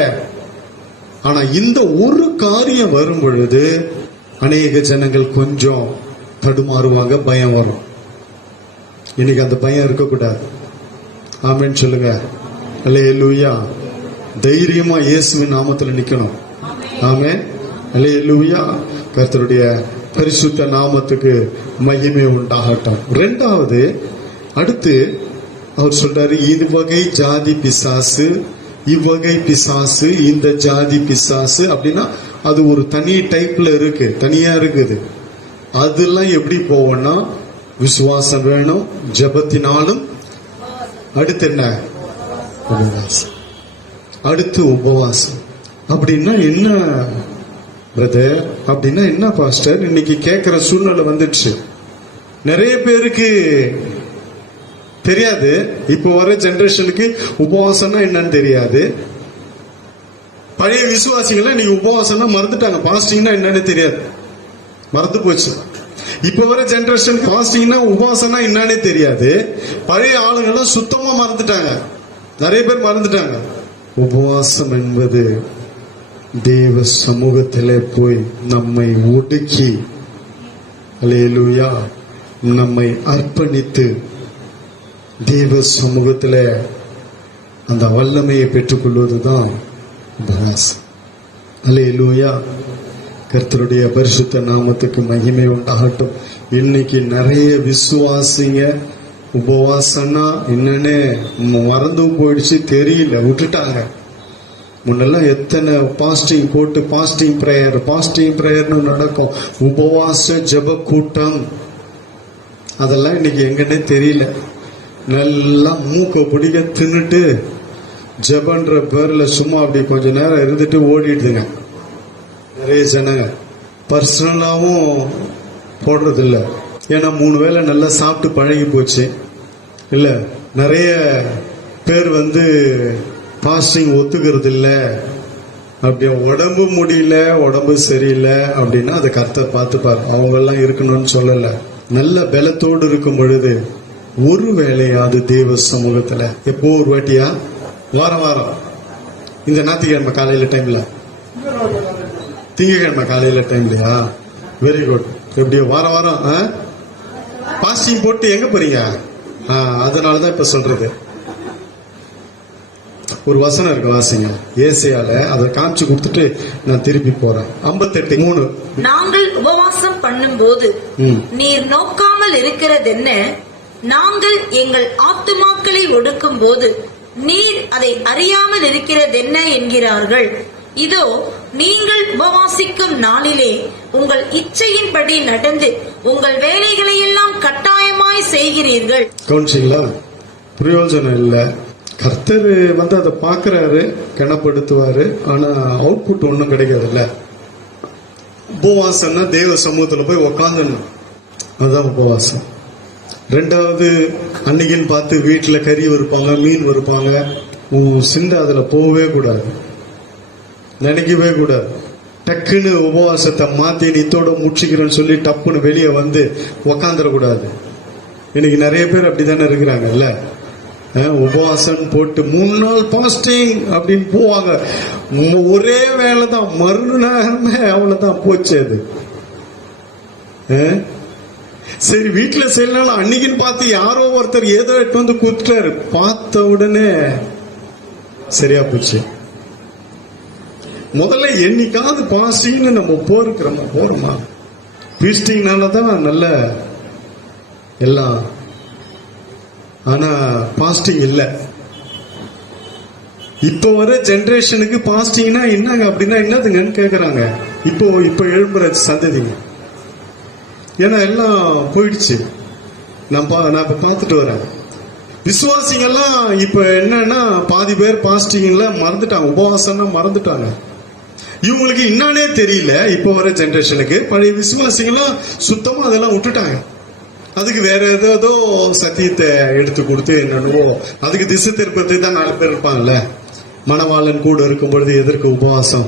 ஆனா இந்த ஒரு காரியம் வரும் பொழுது அநேக ஜனங்கள் கொஞ்சம் தடுமாறுவாங்க, பயம் வரும். இன்னைக்கு அந்த பயம் இருக்கக்கூடாது. ஆமென் சொல்லுங்க. அல்லேலூயா. தைரியமா இயேசுவின் நாமத்துல நிக்கணும். ஆமென். அல்லேலூயா. கர்த்தருடைய பரிசுத்த நாமத்துக்கு மகிமை உண்டாகட்டும். இரண்டாவது, அடுத்து அவர் சொல்றாரு, இது வகை ஜாதி பிசாசு, இவ்வகை பிசாசு, இந்த ஜாதி பிசாசு அப்படின்னா அது ஒரு தனி டைப்ல இருக்கு, தனியா இருக்குது. அதெல்லாம் எப்படி போவோம்னா விசுவாசம் வேணும், ஜெபத்தினாலும். அடுத்து என்ன? உபவாசம். அடுத்து உபவாசம். அப்படின்னா என்ன பிரதர்? அப்படின்னா என்ன பாஸ்டர்? இன்னைக்கு கேட்கிற சூழ்நிலை வந்துடுச்சு. நிறைய பேருக்கு தெரியாது. இப்ப வர ஜெனரேஷனுக்கு உபவாசம்னா என்னன்னு தெரியாது. பழைய விசுவாசிகள் இன்னைக்கு உபவாசம்னா மறந்துட்டாங்க, பாஸ்டிங்னா என்னன்னு தெரியாது, மறந்து போச்சு. இப்ப வர ஜெனரேஷன் பாஸ்டிங்னா உபவாசம்னா என்னன்னே தெரியாது. பழைய ஆளுங்கெல்லாம் சுத்தமா மறந்துட்டாங்க, நிறைய பேர் மறந்துட்டாங்க. உபவாசம் என்பது தேவ சமூகத்திலே போய் நம்மை ஒடுக்கி, அல்லேலூயா, நம்மை அர்ப்பணித்து தேவ சமூகத்தில் அந்த வல்லமையை பெற்றுக்கொள்வதுதான் உபவாசம். அல்லேலூயா. கர்த்தருடைய பரிசுத்த நாமத்துக்கு மகிமை உண்டாகட்டும். இன்னைக்கு நிறைய விசுவாசிங்க உபவாசம்னா என்னன்னு மறந்தும் போயிடுச்சு, தெரியல, விட்டுட்டாங்க. முன்னெல்லாம் எத்தனை பாஸ்டிங் போட்டு பாஸ்டிங் பிரேயர்னு நடக்கும், உபவாச ஜெப கூட்டம். அதெல்லாம் இன்னைக்கு எங்கன்னே தெரியல. நல்லா மூக்க பிடிக்க தின்னுட்டு ஜெபன்ற பேர்ல சும்மா அப்படி கொஞ்ச நேரம் இருந்துட்டு ஓடிடுதுங்க நிறைய ஜனங்க. பர்சனலாவும் போடுறது இல்ல, ஏன்னா 3 வேளை நல்லா சாப்பிட்டு பழகி போச்சு இல்ல. நிறைய பேர் பாஸ்டிங் ஒத்துக்கிறது இல்ல. அப்படி உடம்பு முடியல, உடம்பு சரியில்லை அப்படின்னா அதை கர்த்தர் பார்த்துப்பார். அவங்க எல்லாம் இருக்கணும்னு சொல்லல. நல்ல பலத்தோடு இருக்கும் பொழுது ஒரு வேளையாவது தேவ சமூகத்துல, எப்போ ஒரு வாட்டியா, வாரம் இந்த ஞாயிற்றுக்கிழமை காலையில டைம்ல, திங்கக்கிழமை காலையில டைம்லயா, வெரி குட். எப்படியோ வாரம் பாஸ்டிங் போட்டு எங்க போறீங்க? அதனாலதான் இப்ப சொல்றது. ஒரு வசனம் இருக்கு, வாசிங்க. ஏசையால அதை காமிச்சு கொடுத்துட்டு நான் திருப்பி போறேன். 58:3. நாங்கள் உபவாசம் பண்ணும் போது நீர் நோக்காமல் இருக்கிறது என்ன? நாங்கள் எங்கள் ஆத்துமாக்களை ஒடுக்கும் போது நீர் அதை அறியாமல் இருக்கிறதென்ன என்கிறார்கள். இதோ நீங்கள் உபவாசிக்கும் நாளிலே உங்கள் இச்சையின்படி நடந்து உங்கள் வேலைகளை எல்லாம் கட்டாயமாய் செய்கிறீர்கள். கவனிச்சிங்களா? பிரயோஜனம் இல்லை. கர்த்தர் வந்து அதை பார்க்கறாரு, கனப்படுத்துவாரு, ஆனா அவுட்புட் ஒன்றும் கிடைக்காதுல்ல. உபவாசம்னா தேவ சமூகத்துல போய் உக்காந்துடணும், அதுதான் உபவாசம். ரெண்டாவது, அன்னைக்குன்னு பார்த்து வீட்டுல கறி வறுப்பாங்க, மீன் வறுப்பாங்க, உன் சிந்தை அதுல போகவே கூடாது, நினைக்கவே கூடாது. டக்குன்னு உபவாசத்தை மாத்தி நித்தோட முடிச்சுக்கிறேன்னு சொல்லி டப்புன்னு வெளியே வந்து உக்காந்துடக்கூடாது. இன்னைக்கு நிறைய பேர் அப்படித்தானே இருக்கிறாங்கல்ல. உபவாசம் போட்டு 3 நாள் பாஸ்டிங் அப்படின்னு போவாங்க. ஒரே வேலை தான், மறுநாளமே அவ்வளவுதான் போச்சு அது. சரி, வீட்டுல செய்யலாம், அன்னைக்குன்னு பார்த்து யாரோ ஒருத்தர் ஏதோ எட்டு வந்து கூத்துட்டாரு, பார்த்த உடனே சரியா போச்சு. முதல்ல என்னைக்காவது பாஸ்டிங்னு நம்ம போறோமா? பீஸ்டிங்னாலதான் நல்ல எல்லாம், ஆனா பாஸ்டிங் இல்ல. இப்ப வர ஜெனரேஷனுக்கு பாஸ்டிங்னா என்னங்க அப்படின்னா என்னதுங்கன்னு கேக்குறாங்க. இப்போ எழும்புற சந்ததிங்க. ஏன்னா எல்லாம் போயிடுச்சு. நான் இப்ப பார்த்துட்டு வரேன். விசுவாசிங்கெல்லாம் இப்ப என்னன்னா பாதி பேர் பாஸ்டிங்ல மறந்துட்டாங்க, உபவாசம்னா மறந்துட்டாங்க. இவங்களுக்கு என்னன்னே தெரியல. இப்ப வர ஜெனரேஷனுக்கு பழைய விசுவாசிங்கெல்லாம் சுத்தமா அதெல்லாம் விட்டுட்டாங்க. அதுக்கு வேற ஏதோ சத்தியத்தை எடுத்து கொடுத்து என்னவோ அதுக்கு திசை திருப்பத்தை தான் 4 பேர் இருப்பாங்கல்ல. மணவாளன் கூட இருக்கும் பொழுது எதற்கு உபவாசம்?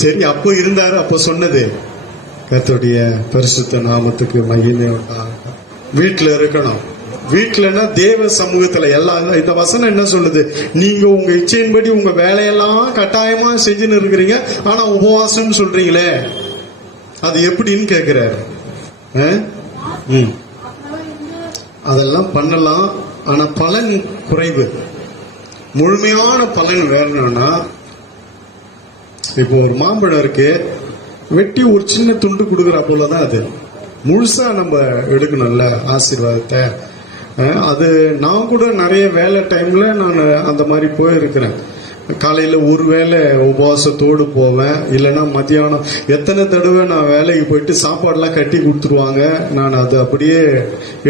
சரி, அப்போ இருந்தாரு, அப்போ சொன்னது கர்த்தருடைய பரிசுத்த நாமத்துக்கு மகிமை உண்டாகட்டும். வீட்டுல இருக்கணும். வீட்டுலன்னா தேவ சமூகத்துல எல்லாம். இந்த வசனம் என்ன சொல்லுது? நீங்க உங்க இச்சையின்படி உங்க வேலையெல்லாம் கட்டாயமா செஞ்சுன்னு இருக்கிறீங்க, ஆனா உபவாசம் சொல்றீங்களே, அது எப்படின்னு கேக்குறாரு. அதெல்லாம் பண்ணலாம், ஆனா பலன் குறைவு. முழுமையான பலன் வேணும்னா, இப்போ ஒரு மாம்பழம் இருக்கு, வெட்டி ஒரு சின்ன துண்டு கொடுக்குற போலதான் அது. முழுசா நம்ம எடுக்கணும்ல ஆசீர்வாதத்தை. அது நான் கூட நிறைய வேலை டைம்ல நான் அந்த மாதிரி போயிருக்கிறேன். காலையில ஒரு வேளை உபவாசத்தோடு போவேன், இல்லைன்னா மத்தியானம். எத்தனை தடவை நான் வேலைக்கு போயிட்டு சாப்பாடுலாம் கட்டி கொடுத்துருவாங்க, நான் அது அப்படியே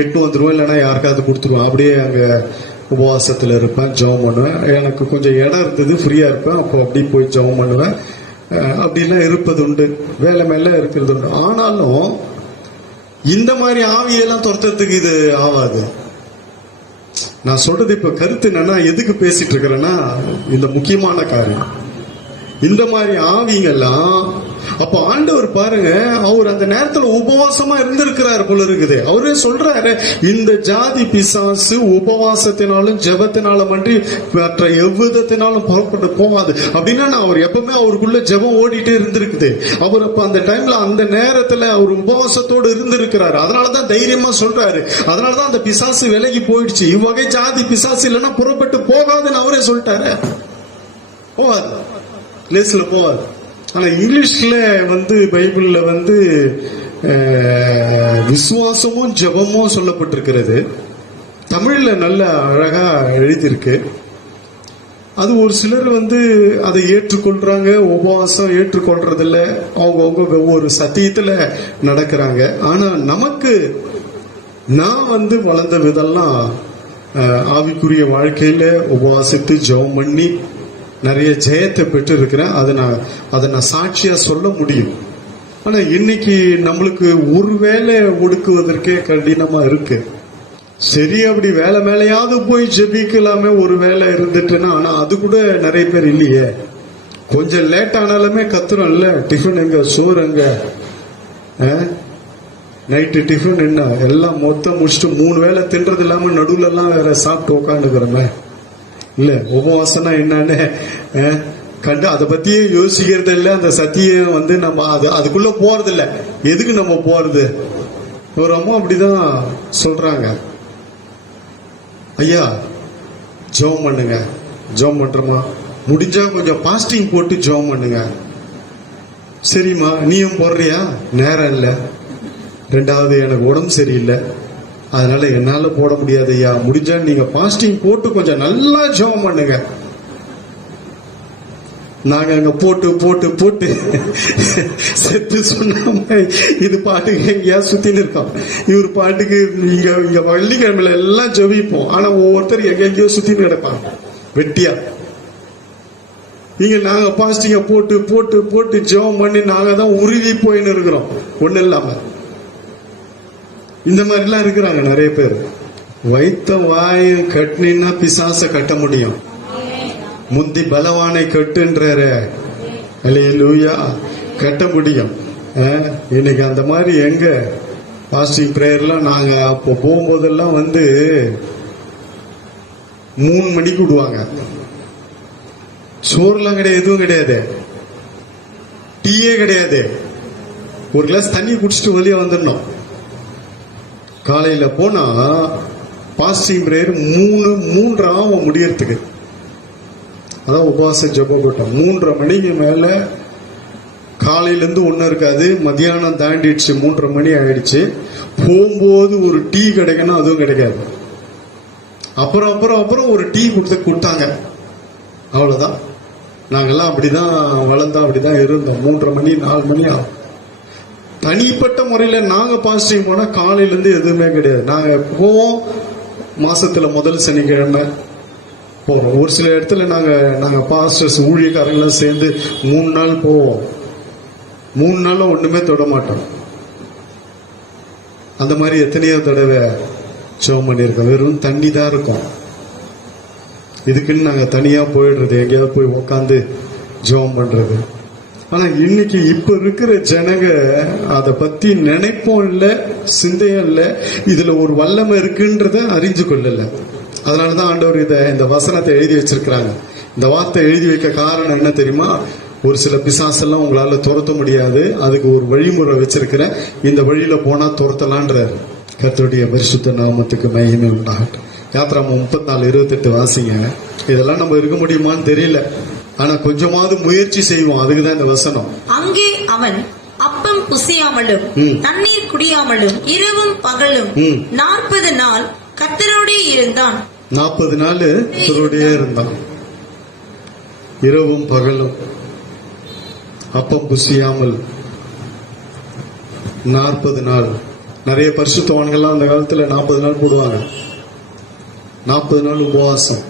எட்டு வந்துருவேன், இல்லைன்னா யாருக்காவது கொடுத்துருவேன். அப்படியே அங்க உபவாசத்துல இருப்பேன், ஜெபம் பண்ணுவேன். எனக்கு கொஞ்சம் இடம் இருந்தது, ஃப்ரீயா இருப்பேன், அப்போ அப்படி போய் ஜெபம் பண்ணுவேன். அப்படிலாம் இருப்பது உண்டு, வேலை மேல இருக்கிறது உண்டு. ஆனாலும் இந்த மாதிரி ஆவியெல்லாம் துரத்துறதுக்கு இது ஆகாது. நான் சொல்றது இப்ப கருத்து என்னன்னா, எதுக்கு பேசிட்டு இருக்கிறேன்னா, இந்த முக்கியமான காரியம். இந்த மாதிரி ஆவிங்கெல்லாம் அப்ப ஆண்டவர் பாருங்க, அவர் அந்த நேரத்துல உபவாசமா இருந்திருக்கிறார் போல இருக்குது. அவரே சொல்றாரு, இந்த ஜாதி பிசாசு உபவாசத்தினாலும் ஜெபத்தினாலும் அன்றி மற்ற எவ்விதத்தினாலும் புறப்பட்டு போகாது அப்படின்னா, அவர் எப்பவுமே அவருக்குள்ள ஜெபம் ஓடிட்டே இருந்திருக்குது. அவர் அப்ப அந்த டைம்ல அந்த நேரத்துல அவர் உபவாசத்தோடு இருந்திருக்கிறாரு. அதனாலதான் தைரியமா சொல்றாரு. அதனாலதான் அந்த பிசாசு விலகி போயிடுச்சு. இவ்வகை ஜாதி பிசாசு இல்லைன்னா புறப்பட்டு போகாதுன்னு அவரே சொல்லிட்டாரு. போகாது, லேஸ்ல போகாது. ஆனா இங்கிலீஷ்ல பைபிள்ல விசுவாசமும் ஜெபமும் சொல்லப்பட்டிருக்கிறது. தமிழ்ல நல்ல அழகா எழுதியிருக்கு. அது ஒரு சிலர் அதை ஏற்றுக்கொள்றாங்க, உபவாசம் ஏற்றுக்கொள்றதில்ல. அவங்க ஒவ்வொரு சத்தியத்துல நடக்கிறாங்க. ஆனா நமக்கு, நான் வளர்ந்த விதெல்லாம் ஆவிக்குரிய வாழ்க்கையில உபவாசித்து ஜெபம் பண்ணி நிறைய ஜெயத்தை பெற்று இருக்கிறேன். அதை நான் சாட்சியா சொல்ல முடியும். ஆனா இன்னைக்கு நம்மளுக்கு ஒரு வேலை ஒடுக்குவதற்கே கடினமா இருக்கு. சரி, அப்படி வேலை மேலையாவது போய் ஜெபிக்கலாமே ஒரு வேலை இருந்துட்டுன்னா, ஆனா அது கூட நிறைய பேர் இல்லையே. கொஞ்சம் லேட் ஆனாலுமே கத்துறோம் இல்ல, டிஃபன் எங்க, சோறு எங்க, நைட்டு டிஃபன் என்ன, எல்லாம் மொத்தம் முடிச்சுட்டு 3 வேலை தின்றது இல்லாம நடுவுல எல்லாம் வேற சாப்பிட்டு உக்காந்துக்கிறோமே. இல்ல, உபவாசம்னா என்னன்னு கண்டு அதை பத்தியே யோசிக்கிறது இல்ல. அந்த சத்தியம் நம்ம அதுக்குள்ள போறது இல்ல. எதுக்கு நம்ம போறது? ஒரு அம்மா அப்படிதான் சொல்றாங்க, ஐயா ஜெபம் பண்ணுங்க. ஜெபம் பண்றோமா? முடிஞ்சா கொஞ்சம் பாஸ்டிங் போட்டு ஜெபம் பண்ணுங்க. சரிம்மா, நீயும் போடுறியா? நேரம் இல்ல. ரெண்டாவது, எனக்கு உடம்பு சரியில்லை. அதனால என்னால போட முடியாது ஐயா, முடிஞ்சா நீங்க பாஸ்டிங் போட்டு கொஞ்சம் நல்லா ஜெபம் பண்ணுங்க. நாங்க அங்க போட்டு போட்டு போட்டு செத்து சொன்ன இது பாட்டுக்கு எங்கேயா சுத்தின்னு இருக்கோம். இவர் பாட்டுக்கு இங்க இங்க வெள்ளிக்கிழமையில எல்லாம் ஜெபிப்போம். ஆனா ஒவ்வொருத்தர் எங்கெங்கயோ சுத்தின்னு கிடப்பாங்க வெட்டியா. இங்க நாங்க பாஸ்டிங்க போட்டு போட்டு போட்டு ஜெபம் பண்ணி நாங்க தான் உருவி போயின்னு இருக்கிறோம் ஒண்ணு இல்லாம. இந்த மாதிரி எல்லாம் இருக்கிறாங்க நிறைய பேர். வைத்த வாய் கட்டினா பிசாச கட்ட முடியும். முந்தி பலவானை கட்டுன்றாரு, அல்லேலூயா, கட்ட முடியும். இன்னைக்கு அந்த மாதிரி எங்க பாஸ்டிங் பிரேயர்லாம் நாங்க அப்போ போகும்போதெல்லாம் 3 மணிக்கு விடுவாங்க. சோறுலாம் கிடையாது, எதுவும் கிடையாது, டீயே கிடையாது. ஒரு கிளாஸ் தண்ணி குடிச்சிட்டு வெளியே வந்துடணும். காலையில போனா பாஸ்டிங் பிரேயர் 3:30 ஆகும் முடியறதுக்கு. அதான் உபவாச ஜெப கூட்டம். 3:30 மணிக்கு மேல காலையில இருந்து ஒன்னும் இருக்காது. மத்தியானம் தாண்டிடுச்சு, 3:30 மணி ஆயிடுச்சு. போகும்போது ஒரு டீ கிடைக்கணும், அதுவும் கிடைக்காது. அப்புறம் அப்புறம் அப்புறம் ஒரு டீ கொடுத்தாங்க, அவ்வளவுதான். நாங்கெல்லாம் அப்படிதான் வளர்ந்தோம், அப்படிதான் இருந்தோம். 3:30 மணி 4 மணி ஆகும். தனிப்பட்ட முறையில நாங்க பாஸ்டிங் போனா காலையில இருந்து எதுவுமே கிடையாது. நாங்க போவோம், மாசத்துல முதல் சனிக்கிழமை போவோம். ஒரு சில இடத்துல நாங்க பாஸ்டர்ஸ் ஊழியக்காரங்களும் சேர்ந்து 3 நாள் போவோம். 3 நாள்ல ஒண்ணுமே தொட மாட்டோம். அந்த மாதிரி எத்தனையோ தடவை ஜெபம் பண்ணியிருக்கோம். வெறும் தண்ணி தான் இருக்கும். இதுக்குன்னு நாங்க தனியா போயிடுறது, எங்கேயாவது போய் உக்காந்து ஜெபம் பண்றது. ஆனா இன்னைக்கு இப்ப இருக்கிற ஜனங்க அத பத்தி நினைப்போம் இல்ல, சிந்தையும் இல்ல, இதுல ஒரு வல்லமை இருக்குன்றத அறிஞ்சு கொள்ளல. அதனாலதான் ஆண்டவர் இந்த வசனத்தை எழுதி வச்சிருக்கிறாங்க. இந்த வார்த்தை எழுதி வைக்க காரணம் என்ன தெரியுமா? ஒரு சில பிசாசெல்லாம் உங்களால துரத்த முடியாது, அதுக்கு ஒரு வழிமுறை வச்சிருக்கிறேன், இந்த வழியில போனா துரத்தலான்றார். கர்த்தருடைய பரிசுத்த நாமத்துக்கு மகிமை உண்டாகட்டும். யாத்திராமம் 34:28 வாசிங்க. இதெல்லாம் நம்ம இருக்க முடியுமான்னு தெரியல, ஆனா கொஞ்சமாவது முயற்சி செய்வோம். அதுக்குதான் இந்த வசனம். அங்கே அவன் அப்பம் புசியாமலும் தண்ணீர் குடியாமலும் இரவும் பகலும் 40 நாள் கர்த்தரோடே இருந்தான். 40 நாள் கர்த்தரோடே இருந்தான். இரவும் பகலும் அப்பம் புசியாமல் 40 நாள். நிறைய பரிசுத்தவான்கள்லாம் அந்த காலத்துல 40 நாள் போடுவாங்க. 40 நாள் உபவாசம்,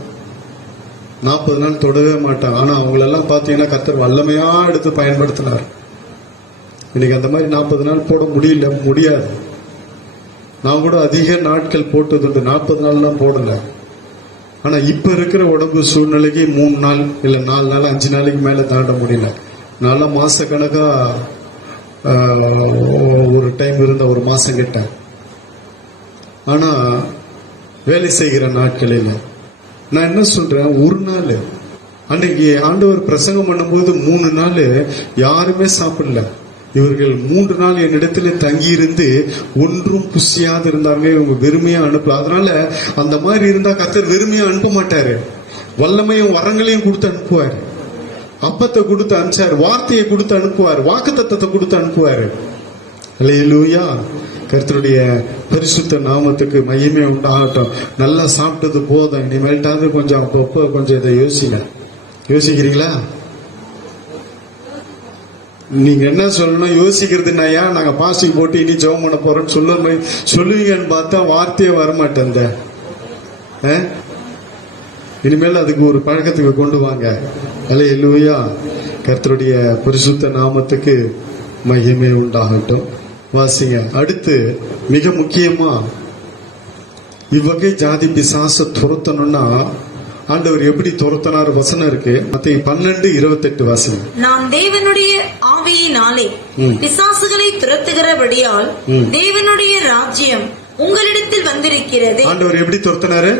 40 நாள் தொடவே மாட்டாங்க. ஆனா அவங்களெல்லாம் பாத்தீங்கன்னா கர்த்தர் வல்லமையா எடுத்து பயன்படுத்தினார். இன்னைக்கு அந்த மாதிரி 40 நாள் போட முடியாது. நான் கூட அதிக நாட்கள் போட்டதுண்டு, 40 நாள் தான் போடல. ஆனா இப்ப இருக்கிற உடம்பு சூழ்நிலைக்கு 3 நாள் இல்ல 4 நாள் 5 நாளைக்கு மேல தாண்ட முடியல. நல்லா மாச கணக்கா ஒரு டைம் இருந்த, ஒரு மாசம் கிட்ட. ஆனா வேலை செய்கிற நாட்களில் நான் என்ன சொல்றேன், ஒரு நாள் அன்னைக்கு ஆண்டவர் பிரசங்கம் பண்ணும்போது 3 நாள் யாருமே சாப்பிடல. இவர்கள் 3 நாள் என்னிடத்துல தங்கி இருந்து ஒன்றும் புசியாது இருந்தாங்க. இவங்க வெறுமையா அனுப்பல. அதனால அந்த மாதிரி இருந்தா கர்த்தர் வெறுமையா அனுப்ப மாட்டாரு, வல்லமையும் வரங்களையும் கொடுத்து அனுப்புவாரு. அப்பத்தை கொடுத்து அனுப்பிச்சாரு, வார்த்தையை கொடுத்து அனுப்புவாரு, வாக்குத்தத்தத்தை கொடுத்து அனுப்புவாரு. அல்லேலூயா. கர்த்தருடைய பரிசுத்த நாமத்துக்கு மகிமை உண்டாகட்டும். நல்லா சாப்பிட்டது போதும், இனிமேல்ட்டாவது கொஞ்சம் அப்பப்போ கொஞ்சம் இதை யோசிக்கிறீங்களா? நீங்க என்ன சொல்லணும், யோசிக்கிறது என்னையா, நாங்க பாஸ்டிங் போட்டு இனி ஜெபம் பண்ண போறோம்னு சொல்லுவீங்கன்னு பார்த்தா வார்த்தையே வரமாட்டேன். இனிமேல் அதுக்கு ஒரு பழக்கத்துக்கு கொண்டு வாங்க. அல்லேலூயா. கர்த்தருடைய பரிசுத்த நாமத்துக்கு மகிமை உண்டாகட்டும். வாசிங்க. அடுத்து மிக முக்கியமா இவ்வகை ஜாதி பிசாச துரத்தணும்னா ஆண்டவர் எப்படி துரத்தினார் வசனம் இருக்கு. மத்தேயு 12:28 வாசிங்க. நான் தேவனுடைய ஆவியினாலே பிசாசுகளை துரத்துகிறபடியால் தேவனுடைய ராஜ்யம் உங்களிடத்தில் வந்திருக்கிறது. ஆண்டவர் எப்படி துரத்தினாரு?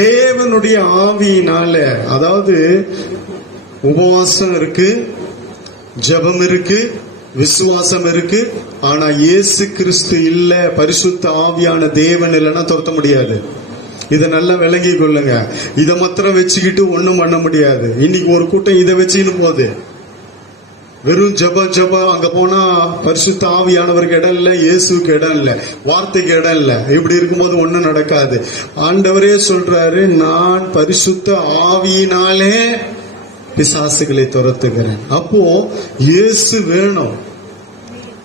தேவனுடைய ஆவியினால. அதாவது உபவாசம் இருக்கு, ஜெபம் இருக்கு, விசுவாசம் இருக்கு. ஆனா இயேசு கிறிஸ்து இல்ல, பரிசுத்த ஆவியான தேவன் இல்லைன்னா துரத்த முடியாது. இதை நல்லா விளங்கி கொள்ளுங்க. இதை மாத்திரம் வச்சுக்கிட்டு ஒண்ணும் பண்ண முடியாது. இன்னைக்கு ஒரு கூட்டம் இதை வச்சுக்கிட்டு போகுது. வெறும் ஜெபம் அங்க போனா பரிசுத்த ஆவியானவருக்கு இடம் இல்ல, இயேசுக்கு இடம் இல்ல, வார்த்தைக்கு இடம் இல்ல. இப்படி இருக்கும்போது ஒண்ணும் நடக்காது. ஆண்டவரே சொல்றாரு, நான் பரிசுத்த ஆவியினாலே பிசாசுகளை துரத்துகிறேன். அப்போ இயேசு வேணும்.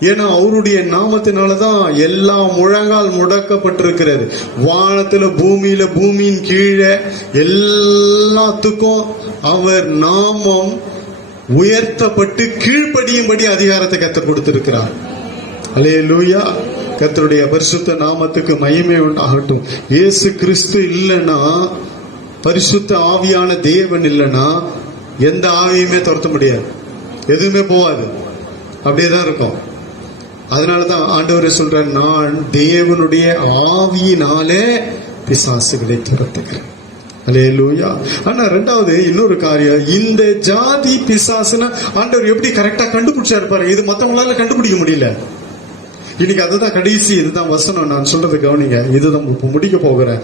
ஏன்னா அவருடைய நாமத்தினாலதான் எல்லா முழங்கால் முடக்கப்பட்டிருக்கிறது. வானத்துல பூமியில, பூமியின் கீழே எல்லாத்துக்கும் அவர் நாமம் உயர்த்தப்பட்டு கீழ்ப்படியும்படி அதிகாரத்தை கர்த்தர் கொடுத்திருக்கிறார். அல்லேலூயா. கர்த்தருடைய பரிசுத்த நாமத்துக்கு மகிமை உண்டாகட்டும். இயேசு கிறிஸ்து இல்லைன்னா, பரிசுத்த ஆவியான தேவன் இல்லைன்னா எந்த ஆவியுமே துரத்த முடியாது, எதுவுமே போவாது, அப்படியேதான் இருக்கும். அதனாலதான் ஆண்டவரே சொல்றார், நான் தேவனுடைய ஆவியினாலே பிசாசுகளை துரத்துகிறேன். அல்லேலூயா. ஆனா ரெண்டாவது இன்னொரு காரியம், இந்த ஜாதி பிசாசுனா ஆண்டவர் எப்படி கரெக்டா கண்டுபிடிச்சாரு பாருங்க. இது மத்தவங்களால கண்டுபிடிக்க முடியல. இன்னைக்கு அதுதான் கடைசி, இதுதான் வசனம். நான் சொல்றது கவனிங்க, இதுதான் இப்ப முடிக்க போகிறேன்.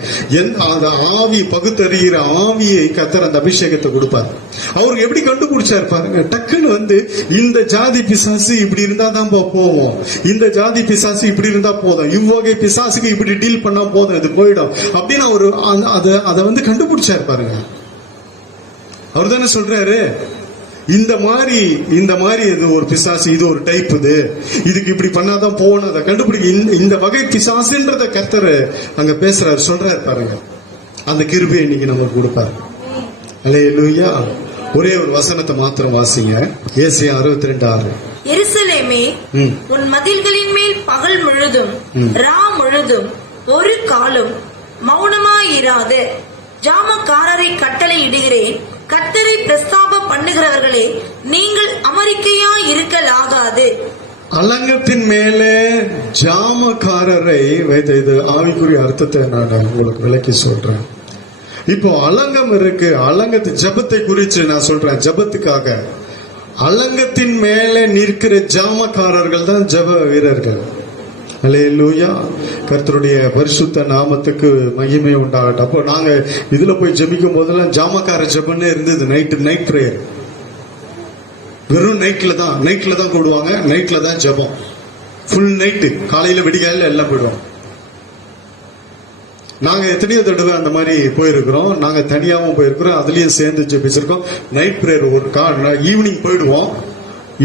அந்த ஆவி, பகுத்தறிகிற ஆவியை கர்த்தர் அந்த அபிஷேகத்தை கொடுப்பார். அவருக்கு எப்படி கண்டுபிடிச்சாரு பாருங்க. டக்குன்னு இந்த ஜாதி பிசாசு இப்படி இருந்தா தான் போவோம், இந்த ஜாதி பிசாசு இப்படி இருந்தா போதும், இவ்வகை பிசாசுக்கு இப்படி டீல் பண்ணா போதும், இது போயிடும் அப்படின்னு அவரு அதை கண்டுபிடிச்சாரு பாருங்க. அவர் தானே சொல்றாரு, இந்த மாதிரி இது ஒரு பிசாசு, இது ஒரு டைப், இதுக்கு இப்படி பண்ணாதான் போகணும், அதை கண்டுபிடிக்க இந்த வகை பிசாசுன்றத கர்த்தர் அங்க பேசுறாரு, சொல்றாரு பாருங்க. அந்த கிருபையை இன்னைக்கு நமக்கு கொடுப்பாரு. அல்லேலூயா. ஒரே ஒரு வசனத்தை மாத்திரம் வாசிங்க. ஏசாயா 62:6. எருசலேமே, உன் மதில்களின் மேல் பகல் முழுதும் ரா முழுதும் ஒரு காலம் மௌனமாயிராத ஜாமக்காரரை கட்டளை இடுகிறேன். கர்த்தரை பிரஸ்தாப பண்ணுகிறவர்களே, நீங்கள் அமெரிக்கையா இருக்கலாகாது. அலங்கத்தின் மேலே ஜாமக்காரரை வைத்த, இது ஆவிக்குரிய அர்த்தத்தை நான் உங்களுக்கு விளக்கி சொல்றேன். இப்போ அலங்கம் இருக்கு, அலங்கத்து ஜபத்தை குறித்து நான் சொல்றேன். ஜபத்துக்காக அலங்கத்தின் மேலே நிற்கிற ஜாமக்காரர்கள் தான் ஜப வீரர்கள். அல்லேலூயா. கர்த்தருடைய பரிசுத்த நாமத்துக்கு மகிமை உண்டாகட்டும். அப்போ நாங்க இதுல போய் ஜெபிக்கும் போதெல்லாம் ஜாமக்கார ஜெபம்னே இருந்தது. நைட் பிரேயர், வெறும் நைட்ல தான் கூடுவாங்க, நைட்ல தான் ஜெபம், ஃபுல் நைட்டு. காலையில விடிகாலையில எல்லாம் போயிடுவோம். நாங்க எத்தனையோ தடவை அந்த மாதிரி போயிருக்கிறோம். நாங்க தனியாவும் போயிருக்கிறோம், அதுலயும் சேர்ந்து ஜெபிச்சிருக்கோம். நைட் பிரேயர் ஒரு ஈவினிங் போயிடுவோம்.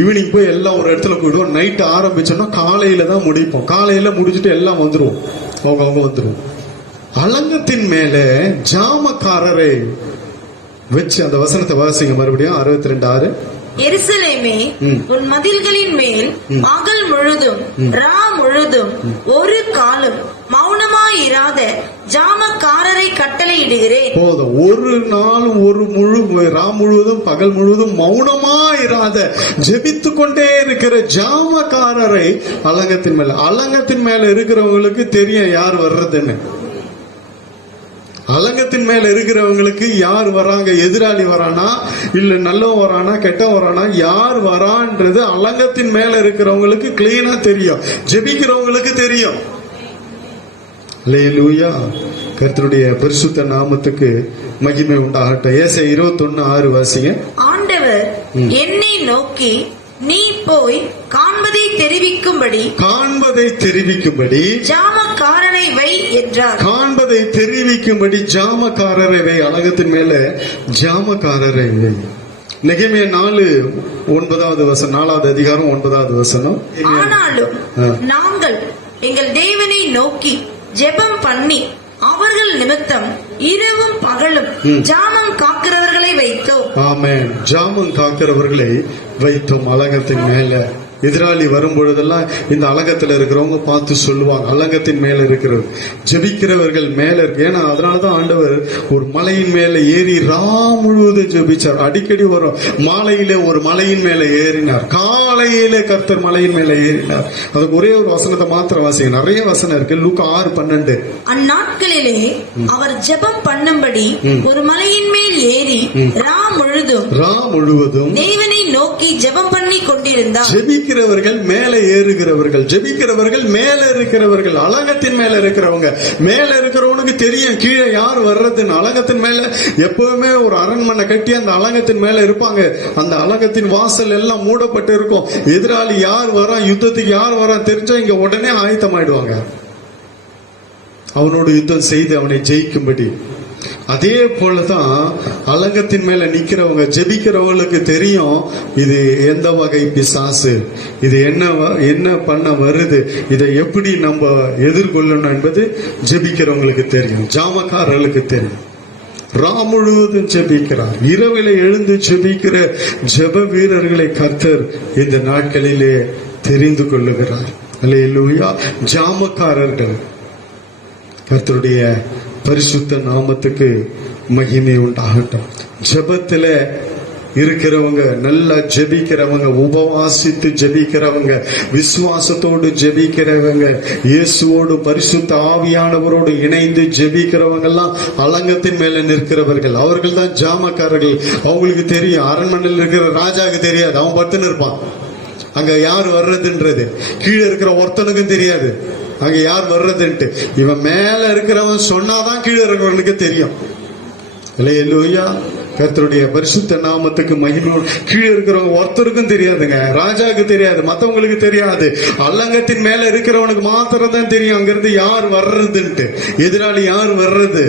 ஈவினிங் போய் எல்லாம் ஒரு இடத்துல போயிடுவோம். நைட் ஆரம்பிச்சோம்னா காலையில தான் முடிப்போம். காலையில முடிச்சுட்டு எல்லாம் வந்துருவோம், அவங்க வந்துருவோம். அலங்கத்தின் மேல ஜாமக்காரரை வச்சு அந்த வசனத்தை வாசிங்க மறுபடியும். 62:6. எருசலேமே, உன் மதில்களின் மேல் பகல் முழுதும் ரா முழுதும் ஒரு காலம் மௌனமாயிராத ஜாமக்காரரை கட்டளையிடுகிறேன். போதும். ஒரு நாள், ஒரு ரா முழுவதும், பகல் முழுவதும் மௌனமாயிராத ஜெபித்து கொண்டே இருக்கிற ஜாமக்காரரை அலங்கத்தின் மேல இருக்கிறவங்களுக்கு தெரியும் யார் வர்றதுன்னு. அலங்கத்தின் மேல இருக்கிறவங்களுக்கு யார் வராங்க, எதிராளி வரானா இல்ல நல்லவன் வரானா கெட்டவன் வரானா, யார் வரான்றது அலங்கத்தின் மேல இருக்கிறவங்களுக்கு கிளீனா தெரியும், ஜெபிக்கிறவங்களுக்கு தெரியும். அல்லேலூயா. கர்த்தருடைய பரிசுத்த நாமத்துக்கு மகிமை உண்டாகட்டும். ஏசாயா 21:6 வாசிங்க. ஆண்டவர் என்னை நோக்கி, நீ போய் காண்பதை தெரிவிக்கும்படி ஜாமக்காரரை வை என்றார். காண்பதை தெரிவிக்கும்படி ஜாமக்காரரை வை. அலங்கத்தின் மேல ஜாமக்காரரை வை. நெகேமியா 4:9 4வது அதிகாரம் 9வது வசனம். ஆனாலும் நாங்கள் எங்கள் தேவனை நோக்கி ஜெபம் பண்ணி அவர்கள் நிமித்தம் இரவும் பகலும் ஜாமம் காக்கிறவர்களை வைத்தோம். ஆமென். ஜாமம் காக்கிறவர்களை வைத்தோம். அலங்கத்தின் மேல எதிராளி வரும்பொழுதெல்லாம் இந்த அலங்கத்தில் இருக்கிறவங்க பார்த்து சொல்லுவாங்க, அலங்கத்தின் மேல இருக்கிறவர் ஜெபிக்கிறவர்கள் மேல இருக்கு. ஏன்னா அதனாலதான் ஆண்டவர் ஒரு மலையின் மேல ஏறி ரா முழுவதும் ஜெபிச்சார். அடிக்கடி வரும். மாலையிலே ஒரு மலையின் மேல ஏறினார், காலையிலே கர்த்தர் மலையின் மேல ஏறினார். அதுக்கு ஒரே ஒரு வசனத்தை மாத்திரம் வாசிங்க. நிறைய வசனம் இருக்கு. லூக்கா 6:12. அந்நாட்களிலே அவர் ஜெபம் பண்ணும்படி ஒரு மலையின் மேல் ஏறி ரா முழுதும் தேவனை நோக்கி ஜெபம் பண்ணி கொண்டிருந்தான். ஜெபிக்கிறவர்கள் மேலே ஏறுகிறவர்கள், ஜெபிக்கிறவர்கள் மேல இருக்கிறவர்கள், அலங்கத்தின் மேல இருக்கிறவங்க. மேல இருக்கிறவனுக்கு தெரியும் கீழே யார் வர்றதுன்னு. அலங்கத்தின் மேல எப்பவுமே ஒரு அரண்மனை கட்டி அந்த அலங்கத்தின் மேல இருப்பாங்க. அந்த அலங்கத்தின் வாசல் எல்லாம் மூடப்பட்டு இருக்கும். எதிராளி யார் வரா, யுத்தத்துக்கு யார் வரா தெரிஞ்சா இங்க உடனே ஆயத்தமாயிடுவாங்க, அவனோடு யுத்தம் செய்து அவனை ஜெயிக்கும்படி. அதே போலதான் அலங்கத்தின் மேல நிக்கிறவங்க, ஜெபிக்கிறவங்களுக்கு தெரியும் இது எந்த வகை பிசாசு, இது என்ன பண்ண வருது, இதை எப்படி நம்ம எதிர்கொள்ளணும் என்பது ஜெபிக்கிறவங்களுக்கு தெரியும், ஜாமக்காரர்களுக்கு தெரியும். ராம் முழுவதும் ஜெபிக்கிறார். இரவில எழுந்து ஜெபிக்கிற ஜெப வீரர்களை கர்த்தர் இந்த நாட்களிலே தெரிந்து கொள்ளுகிறார். அல்லேலூயா. ஜாமக்காரர்கள், கர்த்தருடைய பரிசுத்த நாமத்துக்கு மகிமை உண்டாகட்டும். ஜெபத்துல இருக்கிறவங்க, நல்லா ஜெபிக்கிறவங்க, உபவாசித்து ஜெபிக்கிறவங்க, விசுவாசத்தோடு ஜெபிக்கிறவங்க, இயேசுவோடு பரிசுத்த ஆவியானவரோடு இணைந்து ஜெபிக்கிறவங்க எல்லாம் அலங்கத்தின் மேல நிற்கிறவர்கள். அவர்கள் தான் ஜாமக்காரர்கள். அவங்களுக்கு தெரியும், அரண்மனையில் இருக்கிற ராஜாவுக்கு தெரியாது, அவன் படுத்துன்னு இருப்பான். அங்க யார் வர்றதுன்றது கீழே இருக்கிற ஒருத்தனுக்கும் தெரியாது அங்க யார் வர்றதுன்ட்டு. இவன் மேல இருக்கிறவன் சொன்னாதான் கீழே இருக்கிறவனுக்கு தெரியும். அல்லேலூயா. கர்த்தருடைய பரிசுத்த நாமத்துக்கு மகிமை. கீழே இருக்கிறவங்க ஒருத்தருக்கும் தெரியாதுங்க, ராஜாவுக்கு தெரியாது, மத்தவங்களுக்கு தெரியாது. அலங்கத்தின் மேல இருக்கிறவனுக்கு மாத்திரம் தான் தெரியும் அங்கிருந்து யார் வர்றதுன்ட்டு, எதிராளி யார் வர்றது.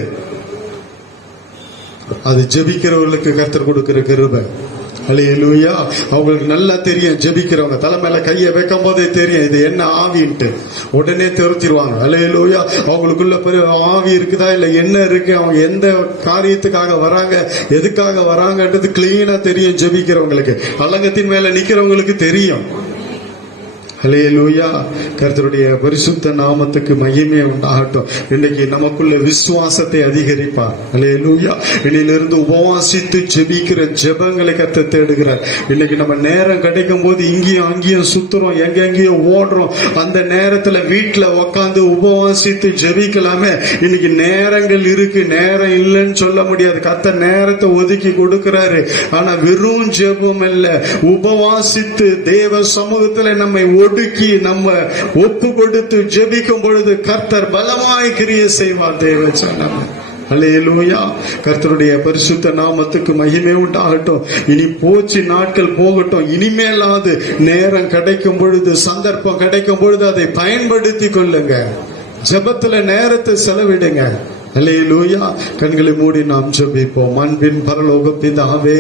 அது ஜெபிக்கிறவர்களுக்கு கர்த்தர் கொடுக்கிற கிருபை. அல்லேலூயா. அவங்களுக்கு நல்லா தெரியும், ஜெபிக்கிறவங்க தலை மேல கையை வைக்கும் போதே தெரியும் இது என்ன ஆவின்ட்டு, உடனே தெரிஞ்சிருவாங்க. அல்லேலூயா. அவங்களுக்குள்ள ஆவி இருக்குதா இல்ல என்ன இருக்கு, அவங்க எந்த காரியத்துக்காக வராங்க, எதுக்காக வராங்கன்றது கிளீனா தெரியும் ஜெபிக்கிறவங்களுக்கு. அலங்கத்தின் மேல நிக்கிறவங்களுக்கு தெரியும். அல்லேலூயா. கர்த்தருடைய பரிசுத்த நாமத்துக்கு மகிமை உண்டாகட்டும். இன்னைக்கு நமக்குள்ள விசுவாசத்தை அதிகரிப்பார். அல்லேலூயா. இன்னிலிருந்து உபவாசித்து ஜெபிக்கிற ஜெபங்களை கர்த்தர் தேடுகிறார். இன்னைக்கு நம்ம நேரம் கிடைக்கும் போது இங்கேயும் அங்கேயும் சுத்துறோம், எங்கெங்கேயோ ஓடுறோம். அந்த நேரத்துல வீட்டுல உக்காந்து உபவாசித்து ஜெபிக்கலாமே. இன்னைக்கு நேரங்கள் இருக்கு, நேரம் இல்லைன்னு சொல்ல முடியாது. கர்த்தர் நேரத்தை ஒதுக்கி கொடுக்கிறாரு. ஆனா வெறும் ஜெபம் இல்ல, உபவாசித்து தேவ சமூகத்துல நம்மை ஒடுக்கி நம்ம ஒப்பு கொடுத்து ஜெபிக்கும் பொழுது கர்த்தர் பலமாய் கிரியை செய்வார். தேவ ஜனமே. அல்லேலூயா. கர்த்தருடைய பரிசுத்த நாமத்துக்கு மகிமை உண்டாகட்டும். இனி போச்சு நாட்கள் போகட்டும். இனிமேலாவது நேரம் கிடைக்கும் பொழுது, சந்தர்ப்பம் கிடைக்கும் பொழுது அதை பயன்படுத்தி கொள்ளுங்க. ஜெபத்துல நேரத்தை செலவிடுங்க. அல்லேலூயா. கண்களை மூடி நாம் ஜெபிப்போம். அன்பின் பரலோக பிதாவே,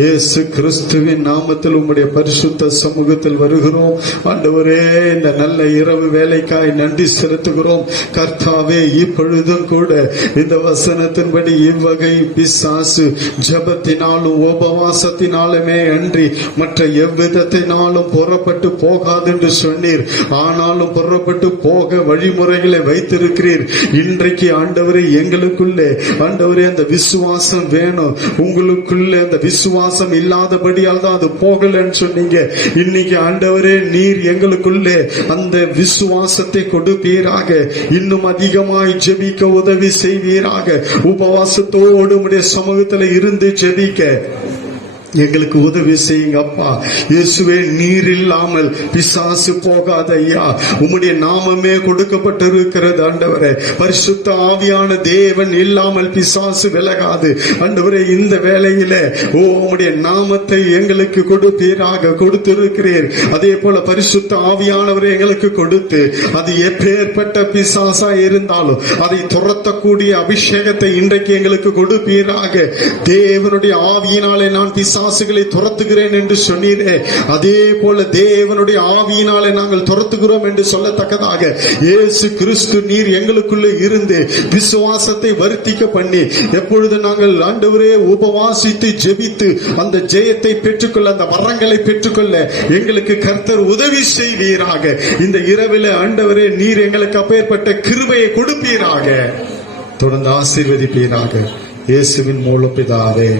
இயேசு கிறிஸ்துவின் நாமத்தில் உம்முடைய பரிசுத்த சமூகத்தில் வருகிறோம். ஆண்டவரே, இந்த நல்ல இரவு வேலைக்காய் நன்றி செலுத்துகிறோம். கர்த்தாவே, இப்பொழுதும் கூட இந்த வசனத்தின்படி இவ்வகை பிசாசு ஜெபத்தினாலும் உபவாசத்தினாலுமே அன்றி மற்ற எவ்விதத்தினாலும் புறப்பட்டு போகாது என்று சொன்னீர். ஆனாலும் புறப்பட்டு போக வழிமுறைகளை வைத்திருக்கிறீர். இன்றைக்கு ஆண்டவரே, எங்களுக்குள்ளே ஆண்டவரே அந்த விசுவாசம் வேணும். உங்களுக்குள்ளே அந்த விசுவாசம் இல்லாதபடியால் தான் அது போகலன்னு சொன்னீங்க. இன்னைக்கு ஆண்டவரே, நீர் எங்களுக்குள்ளே அந்த விசுவாசத்தை கொடுப்பீராக. இன்னும் அதிகமாய் ஜெபிக்க உதவி செய்வீராக. உபவாசத்தோடு உம்முடைய சமூகத்தில் இருந்து ஜெபிக்க எங்களுக்கு உதவி செய்யுங்க அப்பா. இயேசுவே, நீர் இல்லாமல் பிசாசு போகாத ஐயா. உம்முடைய நாமமே கொடுக்கப்பட்டிருக்கிறது ஆண்டவரே. பரிசுத்த ஆவியான தேவன் இல்லாமல் பிசாசு விலகாது ஆண்டவரே. இந்த வேளையில உம்முடைய நாமத்தை எங்களுக்கு கொடுப்பீராக. கொடுத்திருக்கிறீர். அதே போல பரிசுத்த ஆவியானவரை எங்களுக்கு கொடுத்து, அது எப்பேற்பட்ட பிசாசா இருந்தாலும் அதை துரத்தக்கூடிய அபிஷேகத்தை இன்றைக்கு எங்களுக்கு கொடுப்பீராக. தேவனுடைய ஆவியினாலே நான் பிசாசுகளை துரத்துகிறேன் என்று சொன்னீரே, அதே போல தேவனுடைய ஆவியினாலே நாங்கள் துரத்துகிறோம் என்று சொல்லத்தக்கதாக இயேசு கிறிஸ்து நீர் எங்களுக்குள்ளே இருந்து விசுவாசத்தை வர்த்திக்க பண்ணி, எப்பொழுது நாங்கள் ஆண்டவரே உபவாசித்து ஜெபித்து அந்த ஜெயத்தை பெற்றுக்கொள்ள, அந்த வரங்களை பெற்றுக்கொள்ள எங்களுக்கு கர்த்தர் உதவி செய்வீராக. இந்த இரவில் ஆண்டவரே, நீர் எங்களுக்கு அப்பேற்பட்ட கிருபையை கொடுப்பீராக. தொடர்ந்து ஆசீர்வதிப்பீராக. இயேசுவின் மூலம் பிதாவே.